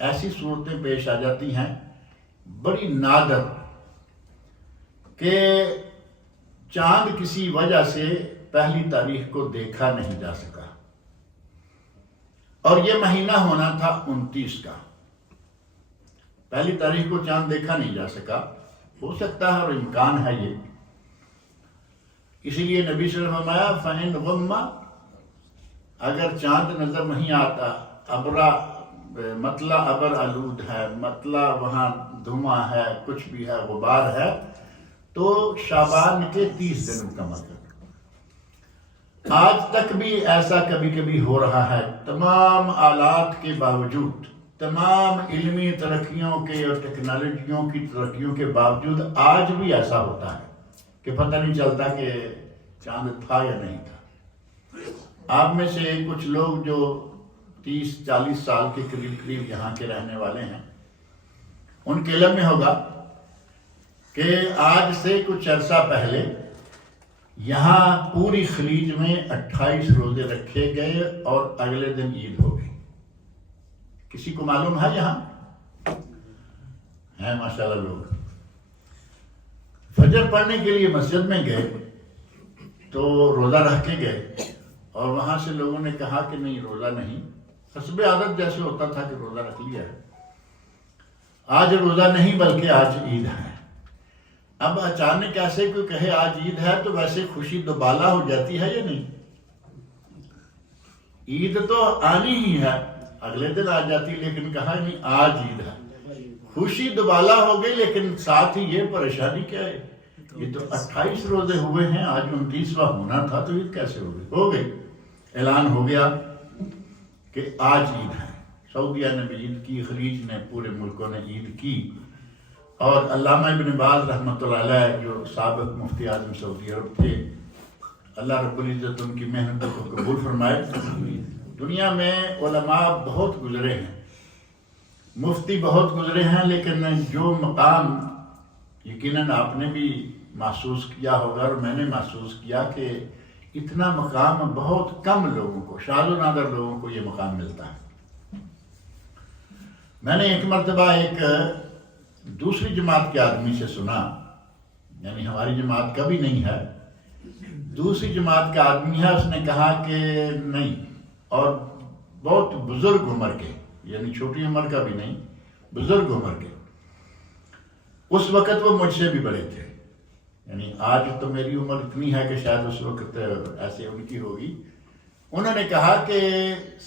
ایسی صورتیں پیش آ جاتی ہیں بڑی نادر کہ چاند کسی وجہ سے پہلی تاریخ کو دیکھا نہیں جا سکا، اور یہ مہینہ ہونا تھا 29 کا، پہلی تاریخ کو چاند دیکھا نہیں جا سکا، ہو سکتا ہے اور امکان ہے یہ، اسی لیے نبی صلی اللہ علیہ وسلم فرمایا فَإِنْ غُمَّ، اگر چاند نظر نہیں آتا، ابرا مطلع ابر آلود ہے، مطلع وہاں دھواں ہے، کچھ بھی ہے، غبار ہے، تو شعبان کے 30 دن مکمل کرنا۔ آج تک بھی ایسا کبھی کبھی ہو رہا ہے، تمام آلات کے باوجود، تمام علمی ترقیوں کے اور ٹیکنالوجیوں کی ترقیوں کے باوجود آج بھی ایسا ہوتا ہے کہ پتہ نہیں چلتا کہ چاند تھا یا نہیں تھا۔ آپ میں سے کچھ لوگ جو 30-40 سال کے قریب یہاں کے رہنے والے ہیں، ان کے علم میں ہوگا کہ آج سے کچھ عرصہ پہلے یہاں پوری خلیج میں 28 روزے رکھے گئے اور اگلے دن عید ہو گئی۔ کسی کو معلوم ہے؟ یہاں ہیں ماشاءاللہ لوگ۔ فجر پڑھنے کے لیے مسجد میں گئے تو روزہ رکھ کے گئے، اور وہاں سے لوگوں نے کہا کہ نہیں، روزہ نہیں، حسب عادت جیسے ہوتا تھا کہ روزہ رکھ لیا ہے، آج روزہ نہیں بلکہ آج عید ہے۔ اب اچانک ایسے کوئی کہے آج عید ہے تو ویسے خوشی دوبالا ہو جاتی ہے یا نہیں؟ عید تو آنی ہی ہے، اگلے دن آ جاتی، لیکن کہا نہیں آج عید ہے، خوشی دوبالا ہو گئی، لیکن ساتھ ہی یہ پریشانی کیا ہے، یہ تو 28 روزے ہوئے ہیں، آج 29واں ہونا تھا، تو عید کیسے ہو گئی؟ اعلان ہو گیا کہ آج عید ہے۔ سعودیہ نے بھی عید کی، خلیج نے، پورے ملکوں نے عید کی، اور علامہ ابن باز رحمۃ اللہ علیہ جو سابق مفتی اعظم سعودی عرب تھے، اللہ رب العزت ان کی محنتوں کو قبول فرمائے۔ دنیا میں علماء بہت گزرے ہیں، مفتی بہت گزرے ہیں، لیکن جو مقام یقیناً آپ نے بھی محسوس کیا ہوگا اور میں نے محسوس کیا کہ اتنا مقام بہت کم لوگوں کو، شاذ و نادر لوگوں کو یہ مقام ملتا ہے۔ میں نے ایک مرتبہ ایک دوسری جماعت کے آدمی سے سنا، یعنی ہماری جماعت کا بھی نہیں ہے، دوسری جماعت کا آدمی ہے، اس نے کہا کہ نہیں، اور بہت بزرگ عمر کے، یعنی چھوٹی عمر کا بھی نہیں، بزرگ عمر کے، اس وقت وہ مجھ سے بھی بڑے تھے، یعنی آج تو میری عمر اتنی ہے کہ شاید اس وقت ایسے ان کی ہوگی۔ انہوں نے کہا کہ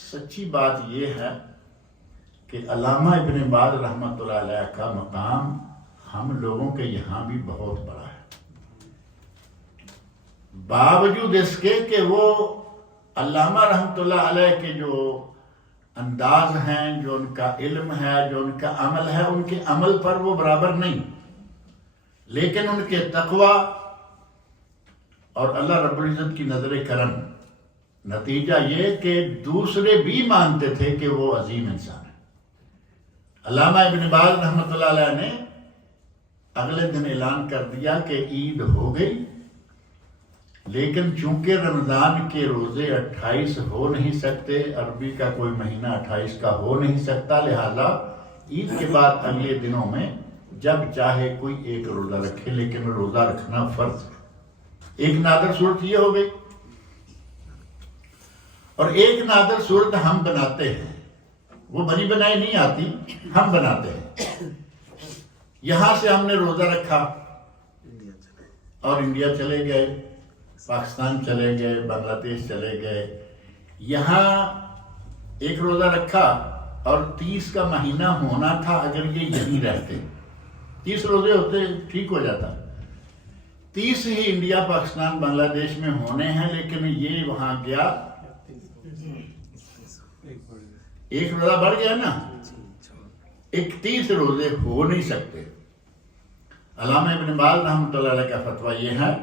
سچی بات یہ ہے کہ علامہ ابن باز رحمۃ اللہ علیہ کا مقام ہم لوگوں کے یہاں بھی بہت بڑا ہے، باوجود اس کے کہ وہ علامہ رحمۃ اللہ علیہ کے جو انداز ہیں، جو ان کا علم ہے، جو ان کا عمل ہے، ان کے عمل پر وہ برابر نہیں، لیکن ان کے تقوی اور اللہ رب العزت کی نظر کرم، نتیجہ یہ کہ دوسرے بھی مانتے تھے کہ وہ عظیم انسان ہے۔ علامہ ابن باز رحمۃ اللہ علیہ نے اگلے دن اعلان کر دیا کہ عید ہو گئی، لیکن چونکہ رمضان کے روزے 28 ہو نہیں سکتے، عربی کا کوئی مہینہ 28 کا ہو نہیں سکتا، لہذا عید کے بعد اگلے دنوں میں جب چاہے کوئی ایک روزہ رکھے، لیکن روزہ رکھنا فرض ہے۔ ایک نادر صورت یہ ہو گئی، اور ایک نادر صورت ہم بناتے ہیں، وہ بنی بنائی نہیں آتی، ہم بناتے ہیں۔ یہاں سے ہم نے روزہ رکھا اور انڈیا چلے گئے، پاکستان چلے گئے، بنگلہ دیش چلے گئے، یہاں ایک روزہ رکھا اور 30 کا مہینہ ہونا تھا، اگر یہ یہیں رہتے 30 روزے ہوتے ٹھیک ہو جاتا، 30 ہی انڈیا، پاکستان، بنگلہ دیش میں ہونے ہیں، لیکن یہ وہاں گیا، ایک روزہ بڑھ گیا نا، 31 روزے ہو نہیں سکتے۔ علامہ ابن باز رحمۃ اللہ علیہ کا فتویٰ یہ ہے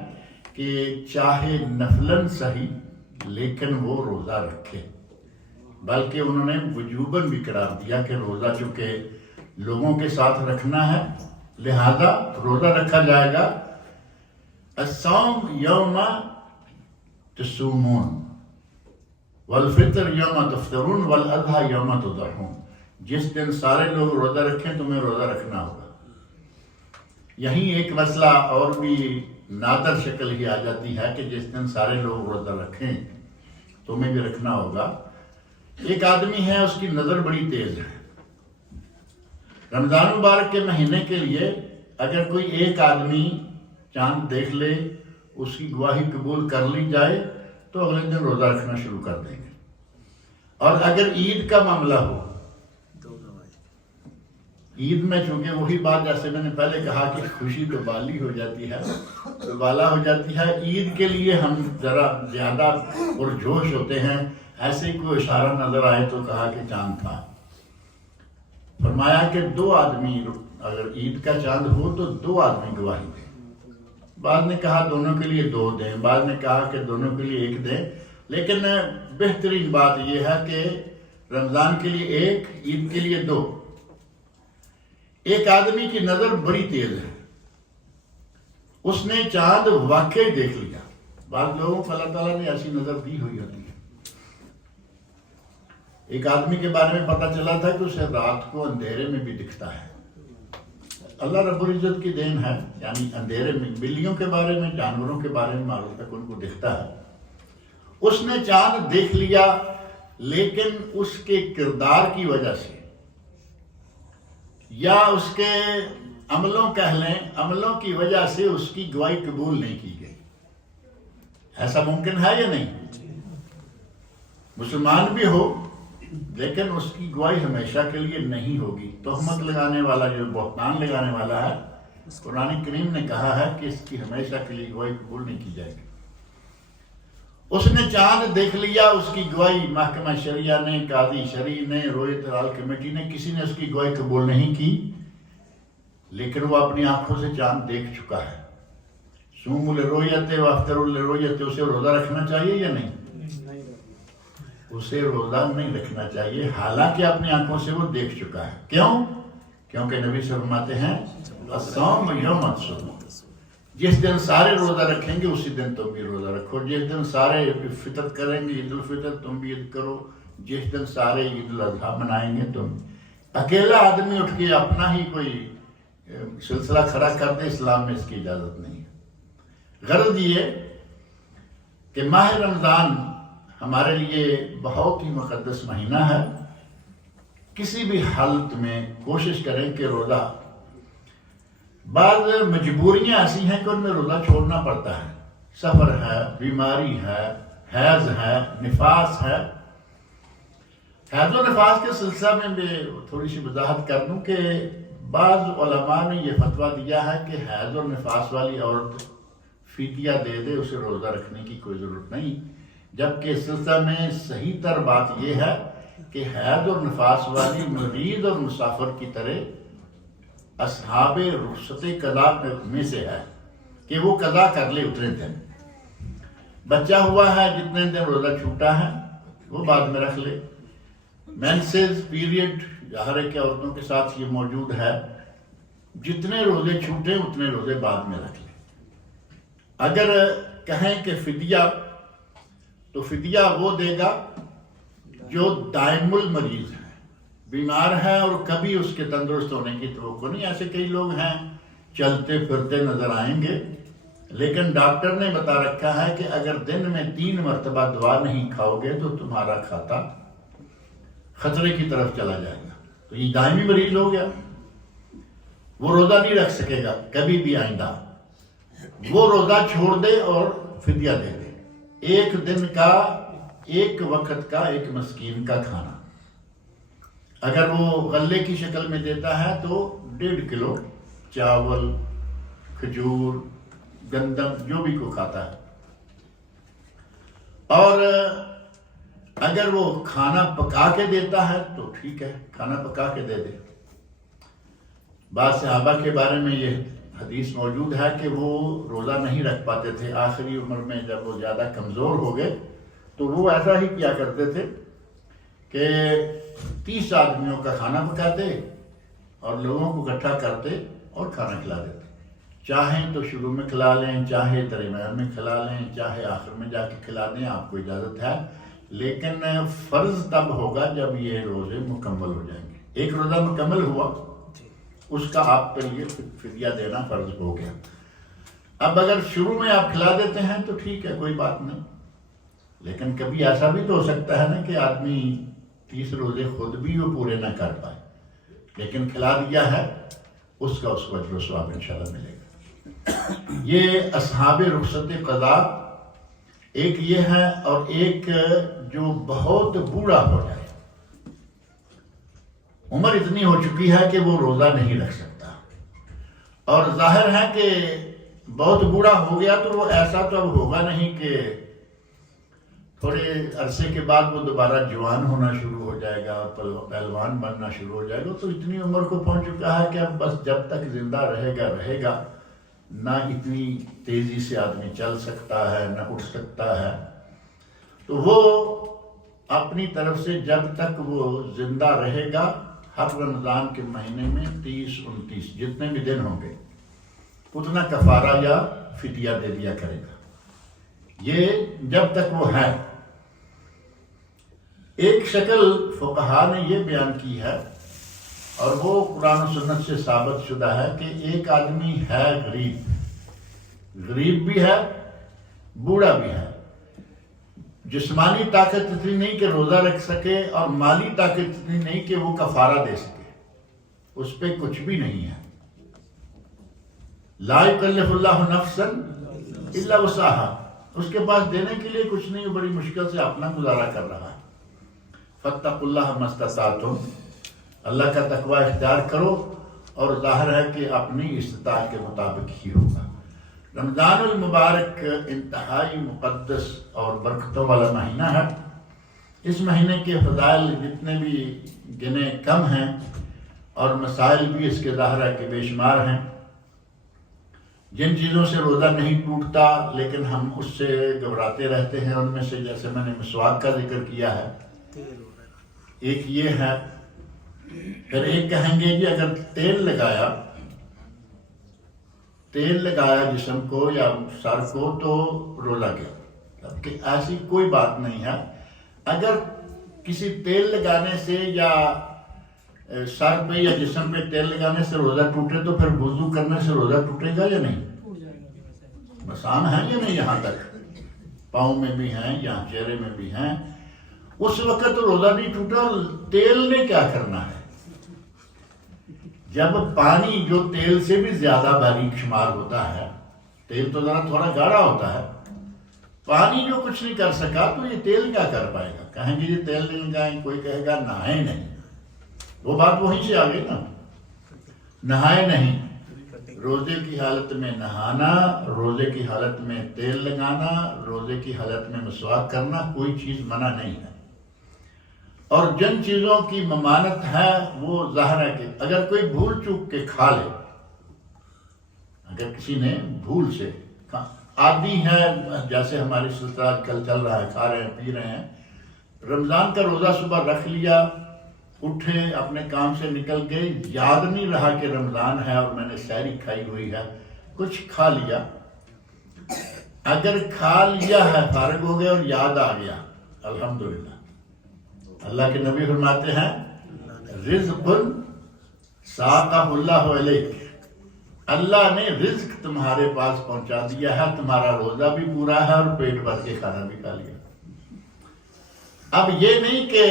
کہ چاہے نفلاً صحیح، لیکن وہ روزہ رکھے، بلکہ انہوں نے وجوباً بھی قرار دیا کہ روزہ چونکہ لوگوں کے ساتھ رکھنا ہے، لہذا روزہ رکھا جائے گا۔ الصوم یوم تصومون والفطر یوم تفطرون والاضحیٰ یوم تضحون، جس دن سارے لوگ روزہ رکھیں تمہیں روزہ رکھنا ہوگا۔ یہیں ایک مسئلہ اور بھی نادر شکل ہی آ جاتی ہے کہ جس دن سارے لوگ روزہ رکھیں تمہیں بھی رکھنا ہوگا۔ ایک آدمی ہے، اس کی نظر بڑی تیز ہے، رمضان مبارک کے مہینے کے لیے اگر کوئی ایک آدمی چاند دیکھ لے، اس کی گواہی قبول کر لی جائے، تو اگلے دن روزہ رکھنا شروع کر دیں گے۔ اور اگر عید کا معاملہ ہو، عید میں چونکہ وہی بات جیسے میں نے پہلے کہا کہ خوشی تو بالی ہو جاتی ہے، تو بالا ہو جاتی ہے، عید کے لیے ہم ذرا زیادہ پرجوش ہوتے ہیں، ایسے کوئی اشارہ نظر آئے تو کہا کہ چاند تھا، فرمایا کہ 2 آدمی اگر عید کا چاند ہو تو 2 آدمی گواہی دیں، بعد نے کہا دونوں کے لیے 2 دیں، بعد نے کہا کہ دونوں کے لیے 1 دیں، لیکن بہترین بات یہ ہے کہ رمضان کے لیے 1، عید کے لیے 2۔ ایک آدمی کی نظر بڑی تیز ہے، اس نے چاند واقعی دیکھ لیا، بعض لوگوں کو اللہ تعالیٰ نے ایسی نظر دی ہوئی ہوتی ہے۔ ایک آدمی کے بارے میں پتہ چلا تھا کہ اسے رات کو اندھیرے میں بھی دکھتا ہے، اللہ رب العزت کی دین ہے، یعنی اندھیرے میں بلیوں کے بارے میں، جانوروں کے بارے میں معلوم تک ان کو دکھتا ہے۔ اس نے چاند دیکھ لیا، لیکن اس کے کردار کی وجہ سے یا اس کے عملوں کہہ لیں، عملوں کی وجہ سے اس کی گواہی قبول نہیں کی گئی۔ ایسا ممکن ہے یا نہیں؟ مسلمان بھی ہو لیکن اس کی گواہی ہمیشہ کے لیے نہیں ہوگی۔ تہمت لگانے والا، جو بہتان لگانے والا ہے، قرآن کریم نے کہا ہے کہ اس کی ہمیشہ کے لیے گواہی قبول نہیں کی جائے گی۔ اس نے چاند دیکھ لیا، اس کی گواہی محکمہ شریعہ نے، قاضی شریع نے، رویت ہلال کمیٹی نے، کسی نے اس کی گواہی قبول نہیں کی، لیکن وہ اپنی آنکھوں سے چاند دیکھ چکا ہے۔ صوموا لرؤیتہ وافطروا لرؤیتہ، اسے روزہ رکھنا چاہیے یا نہیں؟ اسے روزہ نہیں رکھنا چاہیے، حالانکہ اپنی آنکھوں سے وہ دیکھ چکا ہے۔ کیوں؟ کیونکہ نبی سے فرماتے ہیں الصوم یوم الصوم، جس دن سارے روزہ رکھیں گے اسی دن تم بھی روزہ رکھو، جس دن سارے فطر کریں گے عید الفطر تم بھی عید کرو، جس دن سارے عید الاضحیٰ منائیں گے تم۔ اکیلا آدمی اٹھ کے اپنا ہی کوئی سلسلہ کھڑا کر دے، اسلام میں اس کی اجازت نہیں ہے۔ غرض یہ کہ ماہ رمضان ہمارے لیے بہت ہی مقدس مہینہ ہے، کسی بھی حالت میں کوشش کریں کہ روزہ، بعض مجبوریاں ایسی ہیں کہ ان میں روزہ چھوڑنا پڑتا ہے، سفر ہے، بیماری ہے، حیض ہے، نفاس ہے۔ حیض و نفاس کے سلسلہ میں میں تھوڑی سی وضاحت کر دوں کہ بعض علماء نے یہ فتویٰ دیا ہے کہ حیض و نفاس والی عورت فدیہ دے دے، اسے روزہ رکھنے کی کوئی ضرورت نہیں، جبکہ اس سلسلہ میں صحیح تر بات یہ ہے کہ حیض اور نفاس والی مریض اور مسافر کی طرح اصحاب رخصت قضا میں سے ہے کہ وہ قضا کر لے اتنے دن، بچہ ہوا ہے جتنے دن روزہ چھوٹا ہے وہ بعد میں رکھ لے، مینسز پیریڈ ہر ایک عورتوں کے ساتھ یہ موجود ہے، جتنے روزے چھوٹے اتنے روزے بعد میں رکھ لے۔ اگر کہیں کہ فدیہ، تو فدیہ وہ دے گا جو دائم المریض ہے، بیمار ہے اور کبھی اس کے تندرست ہونے کی توقع نہیں۔ ایسے کئی لوگ ہیں چلتے پھرتے نظر آئیں گے، لیکن ڈاکٹر نے بتا رکھا ہے کہ اگر دن میں 3 مرتبہ دوا نہیں کھاؤ گے تو تمہارا کھاتا خطرے کی طرف چلا جائے گا، تو یہ دائمی مریض ہو گیا، وہ روزہ نہیں رکھ سکے گا کبھی بھی آئندہ، وہ روزہ چھوڑ دے اور فدیہ دے دے، 1 دن کا 1 وقت کا 1 مسکین کا کھانا، اگر وہ غلے کی شکل میں دیتا ہے تو 1.5 کلو چاول، کھجور، گندم، جو بھی کو کھاتا ہے، اور اگر وہ کھانا پکا کے دیتا ہے تو ٹھیک ہے، کھانا پکا کے دے دے۔ بعض صحابہ کے بارے میں یہ حدیث موجود ہے کہ وہ روزہ نہیں رکھ پاتے تھے، آخری عمر میں جب وہ زیادہ کمزور ہو گئے تو وہ ایسا ہی کیا کرتے تھے کہ 30 آدمیوں کا کھانا پکاتے اور لوگوں کو اکٹھا کرتے اور کھانا کھلا دیتے، چاہیں تو شروع میں کھلا لیں، چاہے درمیان میں کھلا لیں، چاہے آخر میں جا کے کھلا دیں، آپ کو اجازت ہے، لیکن فرض تب ہوگا جب یہ روزے مکمل ہو جائیں گے۔ 1 روزہ مکمل ہوا، اس کا آپ کے لیے فدیہ دینا فرض ہو گیا۔ اب اگر شروع میں آپ کھلا دیتے ہیں تو ٹھیک ہے، کوئی بات نہیں، لیکن کبھی ایسا بھی تو ہو سکتا ہے نا کہ آدمی 30 روزے خود بھی وہ پورے نہ کر پائے، لیکن کھلا دیا ہے، اس کا اس کو اجر و ثواب انشاءاللہ ملے گا۔ یہ اصحاب رخصت قضا ایک یہ ہے، اور ایک جو بہت بوڑھا ہو جائے، عمر اتنی ہو چکی ہے کہ وہ روزہ نہیں رکھ سکتا، اور ظاہر ہے کہ بہت بوڑھا ہو گیا تو وہ ایسا تو اب ہوگا نہیں کہ تھوڑے عرصے کے بعد وہ دوبارہ جوان ہونا شروع ہو جائے گا اور پہلوان بننا شروع ہو جائے گا. تو اتنی عمر کو پہنچ چکا ہے کہ اب بس جب تک زندہ رہے گا نہ اتنی تیزی سے آدمی چل سکتا ہے نہ اٹھ سکتا ہے. تو وہ اپنی طرف سے جب تک وہ زندہ رہے گا ہر رمضان کے مہینے میں 30-29 جتنے بھی دن ہوں گے اتنا کفارہ یا فدیہ دے دیا کرے گا. یہ جب تک وہ ہے. ایک شکل فقہا نے یہ بیان کی ہے اور وہ قرآن و سنت سے ثابت شدہ ہے کہ ایک آدمی ہے غریب بھی ہے بوڑھا بھی ہے، جسمانی طاقت اتنی نہیں کہ روزہ رکھ سکے اور مالی طاقت اتنی نہیں کہ وہ کفارہ دے سکے، اس پہ کچھ بھی نہیں ہے. لا یکلف اللہ نفسا الا وسعها، اس کے پاس دینے کے لیے کچھ نہیں، بڑی مشکل سے اپنا گزارا کر رہا ہے. فاتقوا اللہ ما استطعتم، اللہ کا تقوی اختیار کرو، اور ظاہر ہے کہ اپنی استطاعت کے مطابق ہی ہوگا. رمضان المبارک انتہائی مقدس اور برکتوں والا مہینہ ہے. اس مہینے کے فضائل جتنے بھی گنے کم ہیں اور مسائل بھی اس کے ظاہر ہے کہ بے شمار ہیں. جن چیزوں سے روزہ نہیں ٹوٹتا لیکن ہم اس سے گھبراتے رہتے ہیں، ان میں سے جیسے میں نے مسواک کا ذکر کیا ہے، ایک یہ ہے. پھر ایک کہیں گے جی اگر تیل لگایا جسم کو یا سر کو تو روزہ گیا. جبکہ ایسی کوئی بات نہیں ہے. اگر کسی تیل لگانے سے یا سر پہ یا جسم پہ تیل لگانے سے روزہ ٹوٹے تو پھر وضو کرنے سے روزہ ٹوٹے گا یا نہیں؟ مسان ہے یا نہیں؟ یہاں تک پاؤں میں بھی ہیں، یہاں چہرے میں بھی ہیں. اس وقت تو روزہ نہیں ٹوٹا. اور تیل نے کیا کرنا ہے؟ جب پانی جو تیل سے بھی زیادہ باریک شمار ہوتا ہے، تیل تو ذرا تھوڑا گاڑھا ہوتا ہے، پانی جو کچھ نہیں کر سکا تو یہ تیل کیا کر پائے گا؟ کہیں گے یہ تیل نہیں لگائیں، کوئی کہے گا نہائے نہیں. وہ بات وہیں سے آ گئی نا. نہائے نہیں، روزے کی حالت میں نہانا، روزے کی حالت میں تیل لگانا، روزے کی حالت میں مسواک کرنا کوئی چیز منع نہیں ہے. اور جن چیزوں کی ممانت ہے وہ ظاہر ہے کہ اگر کوئی بھول چوک کے کھا لے، اگر کسی نے بھول سے عادی ہے، جیسے ہماری سلطنت آج کل چل رہا ہے، کھا رہے ہیں پی رہے ہیں، رمضان کا روزہ صبح رکھ لیا، اٹھے اپنے کام سے نکل گئے، یاد نہیں رہا کہ رمضان ہے اور میں نے سحری کھائی ہوئی ہے، کچھ کھا لیا. اگر کھا لیا ہے فارغ ہو گیا اور یاد آ گیا، الحمدللہ. اللہ کے نبی فرماتے ہیں رزق ساقہ اللہ علیک، اللہ نے رزق تمہارے پاس پہنچا دیا ہے، تمہارا روزہ بھی پورا ہے اور پیٹ بھر کے کھانا بھی کھا لیا. اب یہ نہیں کہ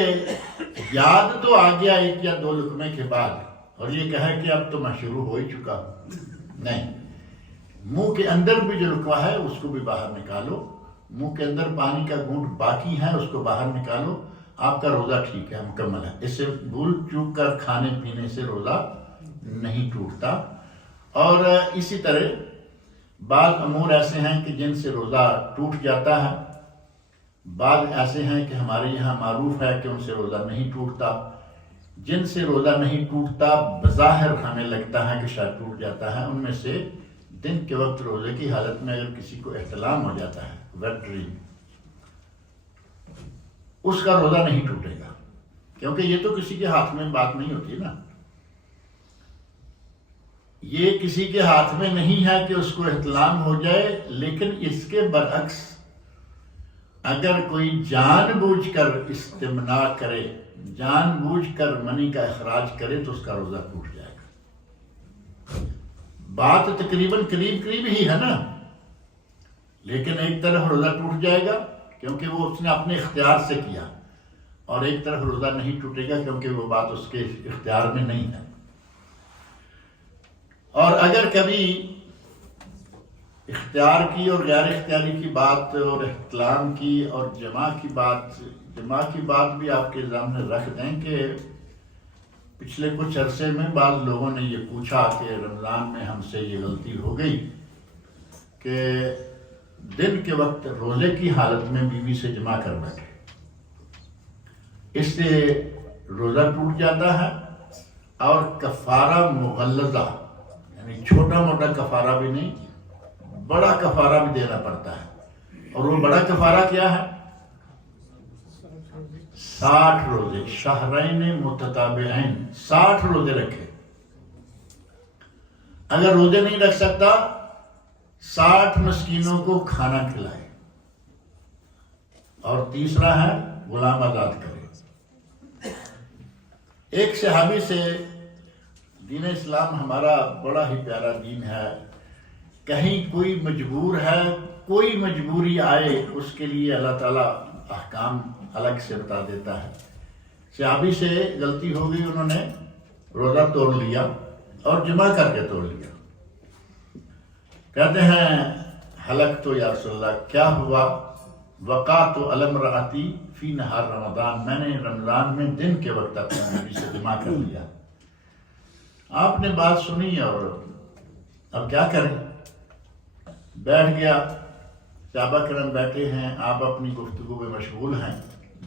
یاد تو آ گیا 1 یا 2 لقمے کے بعد اور یہ کہے کہ اب تو میں شروع ہو ہی چکا ہوں. نہیں، منہ کے اندر بھی جو لقمہ ہے اس کو بھی باہر نکالو. منہ کے اندر پانی کا گھونٹ باقی ہے اس کو باہر نکالو، آپ کا روزہ ٹھیک ہے، مکمل ہے. اس سے بھول چوک کر کھانے پینے سے روزہ نہیں ٹوٹتا. اور اسی طرح بعض امور ایسے ہیں کہ جن سے روزہ ٹوٹ جاتا ہے، بعض ایسے ہیں کہ ہمارے یہاں معروف ہے کہ ان سے روزہ نہیں ٹوٹتا. جن سے روزہ نہیں ٹوٹتا بظاہر ہمیں لگتا ہے کہ شاید ٹوٹ جاتا ہے، ان میں سے دن کے وقت روزے کی حالت میں اگر کسی کو احتلام ہو جاتا ہے، ویٹ ڈریم، اس کا روزہ نہیں ٹوٹے گا، کیونکہ یہ تو کسی کے ہاتھ میں بات نہیں ہوتی نا. یہ کسی کے ہاتھ میں نہیں ہے کہ اس کو احتلام ہو جائے. لیکن اس کے برعکس اگر کوئی جان بوجھ کر استمناء کرے، جان بوجھ کر منی کا اخراج کرے تو اس کا روزہ ٹوٹ جائے گا. بات تقریباً قریب ہی ہے نا، لیکن ایک طرف روزہ ٹوٹ جائے گا کیونکہ وہ اس نے اپنے اختیار سے کیا، اور ایک طرف روزہ نہیں ٹوٹے گا کیونکہ وہ بات اس کے اختیار میں نہیں ہے. اور اگر کبھی اختیار کی اور غیر اختیاری کی بات اور احتلام کی اور جماع کی بات جمع کی بات بھی آپ کے سامنے رکھ دیں کہ پچھلے کچھ عرصے میں بعض لوگوں نے یہ پوچھا کہ رمضان میں ہم سے یہ غلطی ہو گئی کہ دن کے وقت روزے کی حالت میں بیوی سے جمع کر بیٹھے، اس سے روزہ ٹوٹ جاتا ہے اور کفارہ مغلظہ یعنی چھوٹا موٹا کفارہ بھی نہیں، بڑا کفارہ بھی دینا پڑتا ہے۔ اور وہ بڑا کفارہ کیا ہے؟ 60 روزے، شہرین متتابعین، 60 روزے رکھے۔ اگر روزے نہیں رکھ سکتا 60 مسکینوں کو کھانا کھلائے، اور تیسرا ہے غلام آزاد کرے۔ ایک صحابی سے، دین اسلام ہمارا بڑا ہی پیارا دین ہے، کہیں کوئی مجبور ہے، کوئی مجبوری آئے اس کے لیے اللہ تعالیٰ احکام الگ سے بتا دیتا ہے۔ صحابی سے غلطی ہو گئی، انہوں نے روزہ توڑ لیا اور جمع کر کے توڑ لیا۔ کہتے ہیں حلق تو یا رسول اللہ، کیا ہوا؟ وقعت علی امرأتی فی نہار رمضان، میں نے رمضان میں دن کے وقت اپنے بیوی سے جمع کر لیا۔ آپ نے بات سنی اور اب کیا کریں؟ بیٹھ گیا، صحابہ کرام بیٹھے ہیں، آپ اپنی گفتگو میں مشغول ہیں،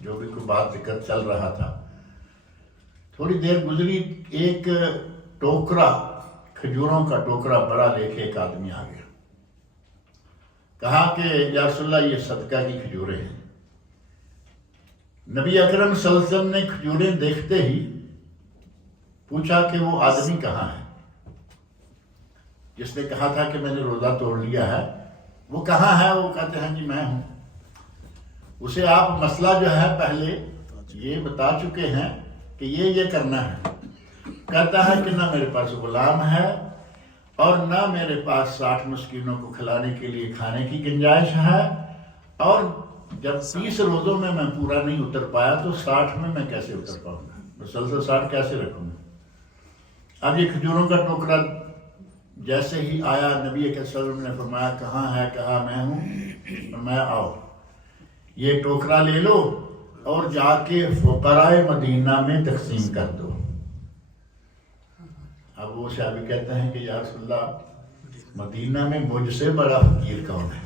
جو بھی کوئی بات ذکر چل رہا تھا۔ تھوڑی دیر گزری، ایک ٹوکرا، کھجوروں کا ٹوکرا بڑا لے کے ایک آدمی آ گیا، کہا کہ یا رسول اللہ یہ صدقہ کی کھجوریں ہیں۔ نبی اکرم صلی اللہ علیہ وسلم نے کھجوریں دیکھتے ہی پوچھا کہ وہ آدمی کہاں ہے جس نے کہا تھا کہ میں نے روزہ توڑ لیا ہے، وہ کہاں ہے؟ وہ کہتے ہیں جی میں ہوں۔ اسے آپ مسئلہ جو ہے پہلے یہ بتا چکے ہیں کہ یہ کرنا ہے۔ کہتا ہے کہ نہ میرے پاس غلام ہے اور نہ میرے پاس 60 مسکینوں کو کھلانے کے لیے کھانے کی گنجائش ہے، اور جب 30 روزوں میں پورا نہیں اتر پایا تو 60 میں کیسے اتر پاؤں گا؟ مسلسل 60 کیسے رکھوں گا؟ اب یہ کھجوروں کا ٹوکرا جیسے ہی آیا، نبی صلی اللہ علیہ وسلم نے فرمایا کہاں ہے؟ کہا میں ہوں۔ فرمایا آؤ یہ ٹوکرا لے لو اور جا کے فقراء مدینہ میں تقسیم کر دو۔ اب وہ صحابی کہتے ہیں کہ یا رسول اللہ مدینہ میں مجھ سے بڑا فقیر کون ہے؟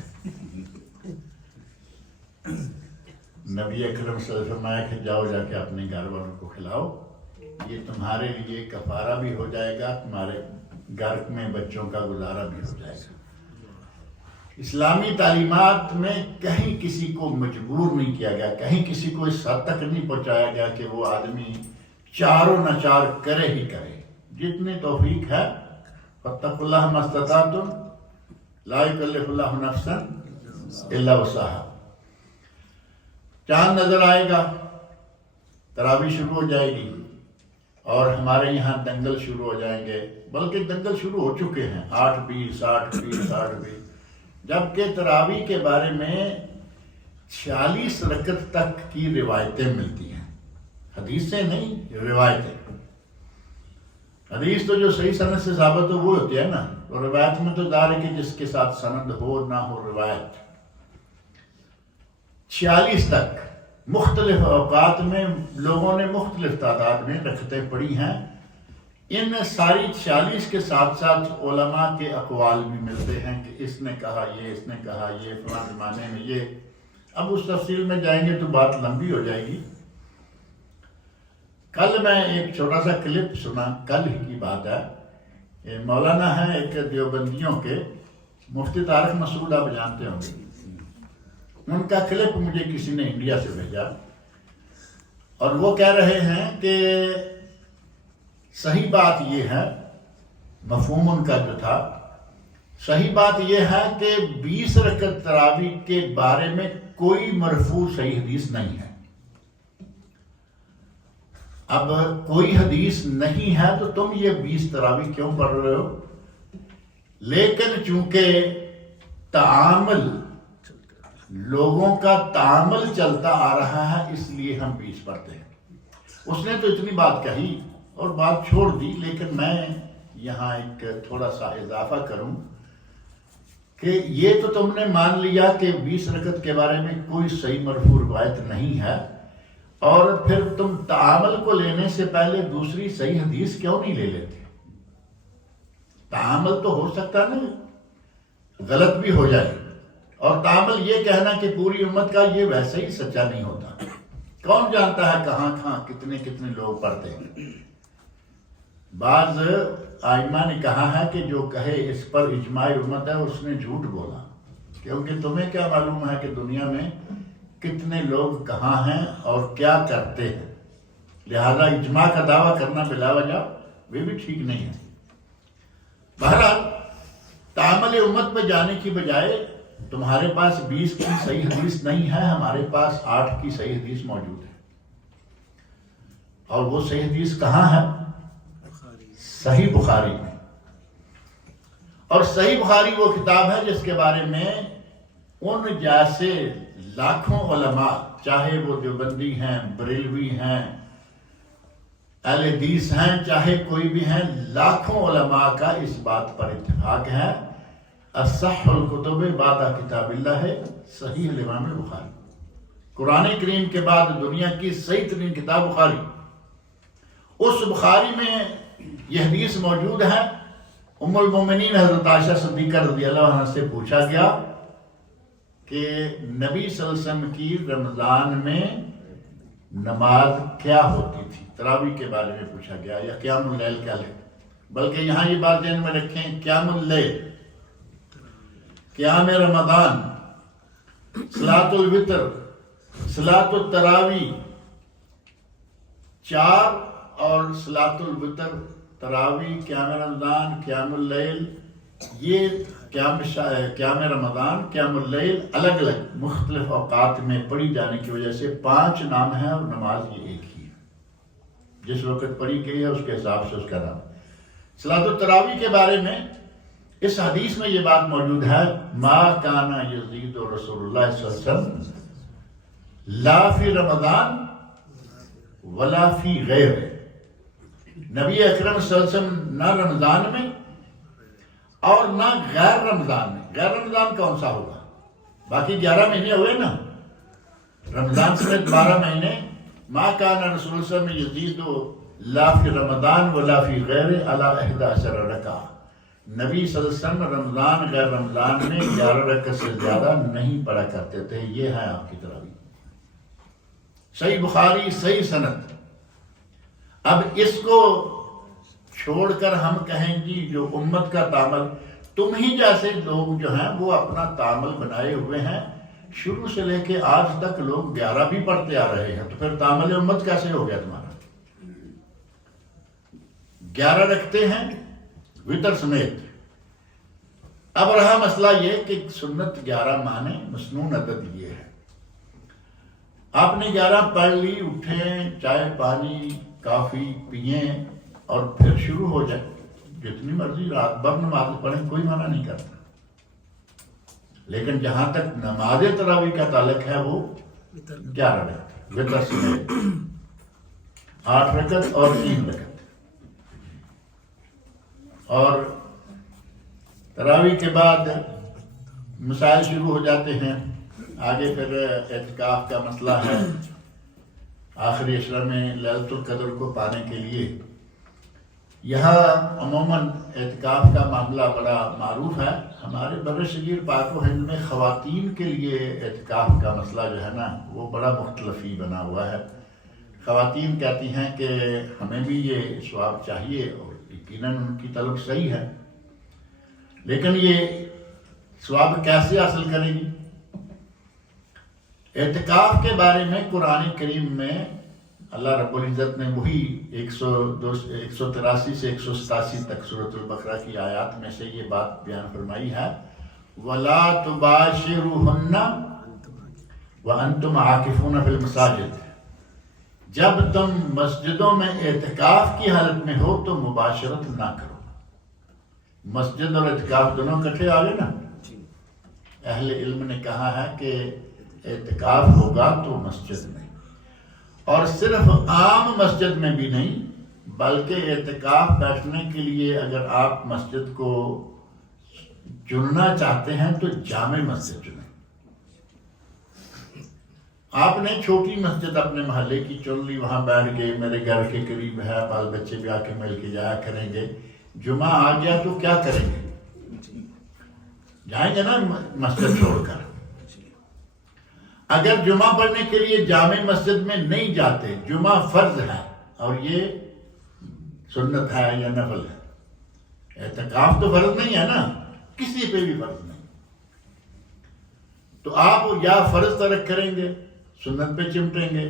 نبی اکرم صلی اللہ علیہ وسلم نے فرمایا کہ جاؤ جا کے اپنے گھر والوں کو کھلاؤ، یہ تمہارے لیے کفارہ بھی ہو جائے گا، تمہارے گھر میں بچوں کا گزارا بھی ہو جائے گا۔ اسلامی تعلیمات میں کہیں کسی کو مجبور نہیں کیا گیا، کہیں کسی کو اس حد تک نہیں پہنچایا گیا کہ وہ آدمی چاروں ناچار کرے ہی کرے۔ جتنی توفیق ہے فاتقوا اللہ ما استطعتم لا یکلف اللہ نفسا الا وسعها۔ چاند نظر آئے گا، تراویح شروع ہو جائے گی، اور ہمارے یہاں دنگل شروع ہو جائیں گے، بلکہ دنگل شروع ہو چکے ہیں، 8-20 60-20 60-20، جبکہ تراویح کے بارے میں 46 رکعت تک کی روایتیں ملتی ہیں، حدیثیں نہیں، روایتیں۔ حدیث تو جو صحیح سند سے ثابت ہو وہ ہوتی ہے نا، اور روایت میں تو ظاہر ہے کہ جس کے ساتھ سند ہو نہ ہو روایت۔ 46 تک مختلف اوقات میں لوگوں نے مختلف تعداد میں رکعتیں پڑھی ہیں۔ ان ساری 46 کے ساتھ ساتھ علماء کے اقوال بھی ملتے ہیں کہ اس نے کہا یہ، اس نے کہا یہ، فلاں زمانے میں یہ۔ اب اس تفصیل میں جائیں گے تو بات لمبی ہو جائے گی۔ کل میں ایک چھوٹا سا کلپ سنا، کل ہی کی بات ہے، مولانا ہے ایک دیوبندیوں کے، مفتی طارق مسعود، آپ جانتے ہوں گے، ان کا کلپ مجھے کسی نے انڈیا سے بھیجا، اور وہ کہہ رہے ہیں کہ صحیح بات یہ ہے، مفہوم ان کا جو تھا، صحیح بات یہ ہے کہ 20 رکعت تراویح کے بارے میں کوئی مرفوع صحیح حدیث نہیں ہے۔ اب کوئی حدیث نہیں ہے تو تم یہ 20 تراویح کیوں پڑھ رہے ہو؟ لیکن چونکہ تعامل، لوگوں کا تعامل چلتا آ رہا ہے، اس لیے ہم 20 پڑھتے ہیں۔ اس نے تو اتنی بات کہی اور بات چھوڑ دی، لیکن میں یہاں ایک تھوڑا سا اضافہ کروں کہ یہ تو تم نے مان لیا کہ 20 رکعت کے بارے میں کوئی صحیح مرفوع روایت نہیں ہے، اور پھر تم تعامل کو لینے سے پہلے دوسری صحیح حدیث کیوں نہیں لے لیتے؟ تعامل تو ہو سکتا نا غلط بھی ہو جائے، اور تعامل یہ کہنا کہ پوری امت کا یہ ویسے ہی سچا نہیں ہوتا. کون جانتا ہے کہاں کہاں کتنے کتنے لوگ پڑھتے ہیں. بعض آئمہ نے کہا ہے کہ جو کہے اس پر اجماع امت ہے اس نے جھوٹ بولا، کیونکہ تمہیں کیا معلوم ہے کہ دنیا میں کتنے لوگ کہاں ہیں اور کیا کرتے ہیں. لہذا اجماع کا دعویٰ کرنا بلا وجہ وہ بھی ٹھیک نہیں ہے. بہرحال تعامل امت پہ جانے کی بجائے تمہارے پاس 20 کی صحیح حدیث نہیں ہے، ہمارے پاس 8 کی صحیح حدیث موجود ہے. اور وہ صحیح حدیث کہاں ہے؟ صحیح بخاری میں. اور صحیح بخاری وہ کتاب ہے جس کے بارے میں ان جیسے لاکھوں علماء، چاہے وہ دیوبندی ہیں، بریلوی ہیں، اہل حدیث ہیں، چاہے کوئی بھی ہیں، لاکھوں علماء کا اس بات پر اتفاق ہے اصح الکتب بعد کتاب اللہ ہے صحیح الامام بخاری. قرآن کریم کے بعد دنیا کی صحیح ترین کتاب بخاری. اس بخاری میں یہ حدیث موجود ہے. ام المومنین حضرت عائشہ صدیقہ رضی اللہ عنہ سے پوچھا گیا کہ نبی صلی اللہ علیہ وسلم کی رمضان میں نماز کیا ہوتی تھی. تراویح کے بارے میں پوچھا گیا، یا قیام اللیل کیا ہے. بلکہ یہاں یہ بات ذہن میں رکھیں، قیام اللیل، قیام رمضان، صلاۃ الوتر، صلاۃ التراویح، 4 اور صلاۃ الوتر، تراویح، قیام رمضان، قیام اللیل، یہ قیام رمضان، قیام اللیل الگ الگ مختلف اوقات میں پڑھی جانے کی وجہ سے 5 نام ہیں، اور نماز یہ ایک ہی ہے. جس وقت پڑھی گئی ہے اس کے حساب سے اس کا نام. صلاۃ التراویح کے بارے میں اس حدیث میں یہ بات موجود ہے، ما کان یزید رسول اللہ صلی اللہ علیہ وسلم لا فی رمضان ولا فی غیر. نبی اکرم صلی اللہ علیہ وسلم نہ رمضان میں اور نہ غیر رمضان میں. غیر رمضان کون سا ہوگا؟ باقی 11 مہینے ہوئے نا، رمضان سمیت 12 مہینے. ما کان رسول اللہ صلی اللہ علیہ وسلم یزید لا فی رمضان ولا فی غیر علی 11 رکعہ. نبی صلی اللہ علیہ وسلم رمضان غیر رمضان میں 11 رکعت سے زیادہ نہیں پڑھا کرتے تھے. یہ ہے آپ کی تراویح. صحیح بخاری، صحیح سند. اب اس کو چھوڑ کر ہم کہیں گی جو امت کا تعامل، تم ہی جیسے لوگ جو ہیں وہ اپنا تعامل بنائے ہوئے ہیں، شروع سے لے کے آج تک لوگ 11 بھی پڑھتے آ رہے ہیں، تو پھر تعامل امت کیسے ہو گیا تمہارا؟ 11 رکھتے ہیں وتر سمیت. اب رہا مسئلہ یہ کہ سنت 11 مانے مسنون عدد یہ ہے. آپ نے 11 پڑھ لی، اٹھیں، چائے پانی کافی پئیں اور پھر شروع ہو جائے. جتنی مرضی رات بھر نماز پڑھیں، کوئی منع نہیں کرتا. لیکن جہاں تک نماز تراویح کا تعلق ہے وہ 11 رکعت وتر سمیت، 8 رکعت اور 3 رکعت. اور تراویح کے بعد مسائل شروع ہو جاتے ہیں. آگے پھر اعتکاف کا مسئلہ ہے. آخری عشرہ میں لیلۃ القدر کو پانے کے لیے یہاں عموماً اعتکاف کا معاملہ بڑا معروف ہے. ہمارے بر صغیر پاک و ہند میں خواتین کے لیے اعتکاف کا مسئلہ جو ہے نا وہ بڑا مختلفی بنا ہوا ہے. خواتین کہتی ہیں کہ ہمیں بھی یہ ثواب چاہیے، اور یقیناً ان کی طلب صحیح ہے، لیکن یہ ثواب کیسے حاصل کریں گی؟ اعتکاف کے بارے میں قرآن کریم میں اللہ رب العزت نے وہی 183 سے 187 تک سورۃ البقرہ کی آیات میں سے یہ بات بیان فرمائی ہے، وَلَا تُبَاشِرُوهُنَّ وَأَنْتُمْ عَاكِفُونَ فِي الْمَسَاجِدِ. جب تم مسجدوں میں اعتکاف کی حالت میں ہو تو مباشرت نہ کرو. مسجد اور اعتکاف دونوں کٹھے آ گئے نا. اہل علم نے کہا ہے کہ اعتکاف ہوگا تو مسجد میں، اور صرف عام مسجد میں بھی نہیں، بلکہ اعتکاف بیٹھنے کے لیے اگر آپ مسجد کو چننا چاہتے ہیں تو جامع مسجد چنیں. آپ نے چھوٹی مسجد اپنے محلے کی چن لی، وہاں بیٹھ گئے، میرے گھر کے قریب ہے، بال بچے بھی آ کے مل کے جایا کریں گے، جمعہ آ گیا تو کیا کریں گے؟ جائیں گے نا مسجد چھوڑ کر۔ اگر جمعہ پڑھنے کے لیے جامع مسجد میں نہیں جاتے، جمعہ فرض ہے اور یہ سنت ہے یا نفل ہے، اعتکاف تو فرض نہیں ہے نا، کسی پہ بھی فرض نہیں، تو آپ یا فرض ترک کریں گے، سنت پہ چمٹیں گے،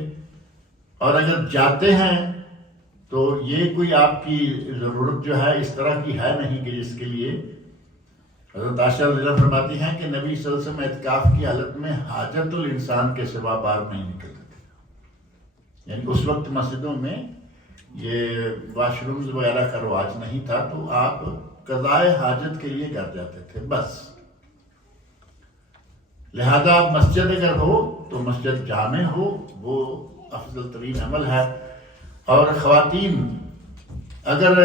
اور اگر جاتے ہیں تو یہ کوئی آپ کی ضرورت جو ہے اس طرح کی ہے نہیں کہ جس کے لیے حضرت عائشہ رضی اللہ عنہا فرماتی ہیں کہ نبی صلی اللہ علیہ وسلم اعتکاف کی حالت میں حاجت الانسان کے سوا باہر نہیں نکلتے تھے، یعنی اس وقت مسجدوں میں یہ واش رومز وغیرہ کا رواج نہیں تھا، تو آپ قضاء حاجت کے لیے گھر جاتے تھے بس۔ لہذا مسجد اگر ہو تو مسجد جامع ہو، وہ افضل ترین عمل ہے۔ اور خواتین، اگر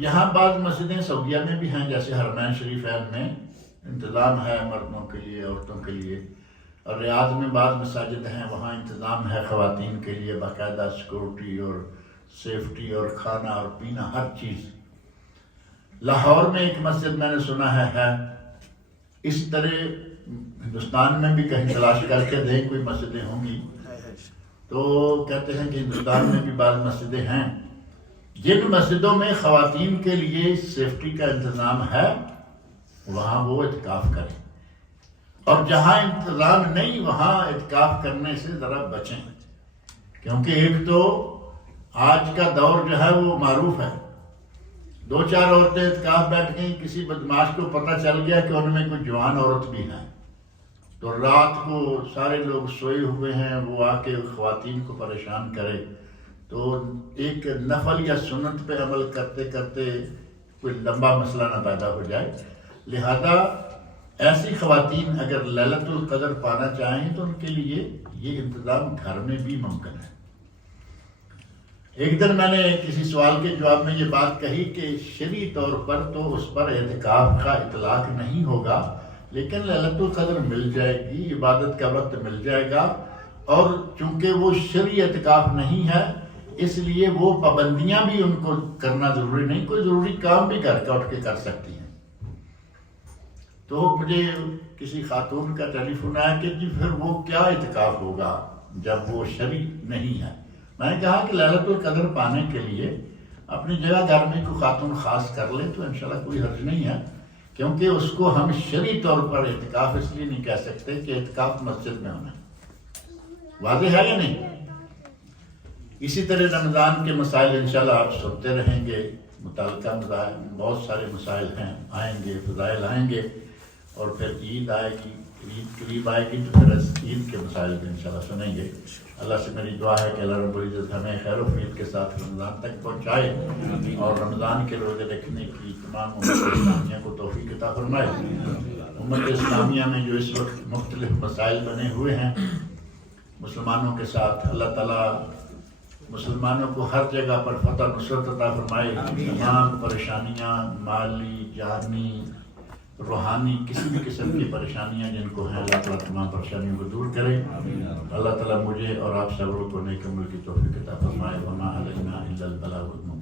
یہاں بعض مسجدیں سعودیہ میں بھی ہیں، جیسے حرمین شریفین میں انتظام ہے مردوں کے لیے، عورتوں کے لیے، اور ریاض میں بعض مساجد ہیں، وہاں انتظام ہے خواتین کے لیے، باقاعدہ سیکورٹی اور سیفٹی اور کھانا اور پینا ہر چیز۔ لاہور میں ایک مسجد میں نے سنا ہے اس طرح، ہندوستان میں بھی کہیں تلاش کر کے دیں کوئی مسجدیں ہوں گی تو کہتے ہیں کہ ہندوستان میں بھی بعض مسجدیں ہیں جن مسجدوں میں خواتین کے لیے سیفٹی کا انتظام ہے، وہاں وہ اعتکاف کریں، اور جہاں انتظام نہیں وہاں اعتکاف کرنے سے ذرا بچیں، کیونکہ ایک تو آج کا دور جو ہے وہ معروف ہے، دو چار عورتیں اعتکاف بیٹھ گئیں، کسی بدماش کو پتہ چل گیا کہ ان میں کوئی جوان عورت بھی ہے، تو رات کو سارے لوگ سوئے ہوئے ہیں، وہ آ کے خواتین کو پریشان کرے، تو ایک نفل یا سنت پہ عمل کرتے کرتے کوئی لمبا مسئلہ نہ پیدا ہو جائے۔ لہذا ایسی خواتین اگر لیلۃ القدر پانا چاہیں تو ان کے لیے یہ انتظام گھر میں بھی ممکن ہے۔ ایک دن میں نے کسی سوال کے جواب میں یہ بات کہی کہ شرعی طور پر تو اس پر اعتکاف کا اطلاق نہیں ہوگا، لیکن لیلۃ القدر مل جائے گی، عبادت کا وقت مل جائے گا، اور چونکہ وہ شرعی اعتکاف نہیں ہے اس لیے وہ پابندیاں بھی ان کو کرنا ضروری نہیں، کوئی ضروری کام بھی گھر کا اٹھ کے کر سکتی ہیں۔ تو مجھے کسی خاتون کا ٹیلی فون آیا کہ جی پھر وہ کیا اعتکاف ہوگا جب وہ شرعی نہیں ہے؟ میں نے کہا کہ لیلۃ القدر پانے کے لیے اپنی جگہ گھر میں کوئی خاتون خاص کر لے تو انشاءاللہ کوئی حرج نہیں ہے، کیونکہ اس کو ہم شرعی طور پر اعتکاف اس لیے نہیں کہہ سکتے کہ اعتکاف مسجد میں ہونا ہے۔ واضح ہے یا نہیں؟ اسی طرح رمضان کے مسائل انشاءاللہ آپ سنتے رہیں گے، متعلقہ مسائل بہت سارے مسائل ہیں، آئیں گے، فضائل آئیں گے، اور پھر عید آئے گی، عید قریب آئے گی تو پھر عید کے مسائل بھی انشاءاللہ سنیں گے۔ اللہ سے میری دعا ہے کہ اللہ رب العزت ہمیں خیر و فید کے ساتھ رمضان تک پہنچائے، اور رمضان کے روزے رکھنے کی تمام امت اسلامیہ کو توفیق عطا فرمائے۔ امت اسلامیہ میں جو اس وقت مختلف مسائل بنے ہوئے ہیں مسلمانوں کے ساتھ، اللہ تعالیٰ مسلمانوں کو ہر جگہ پر فتح نصرت عطا فرمائے، تمام پریشانیاں مالی، جانی، روحانی، کسی بھی قسم کی پریشانیاں جن کو ہیں، اللہ تعالیٰ تمام پریشانیوں کو دور کرے۔ اللہ تعالیٰ مجھے اور آپ سب کو نیک عمل کی توفیق عطا فرمائے۔ وما علینا الا البلاغ المبین۔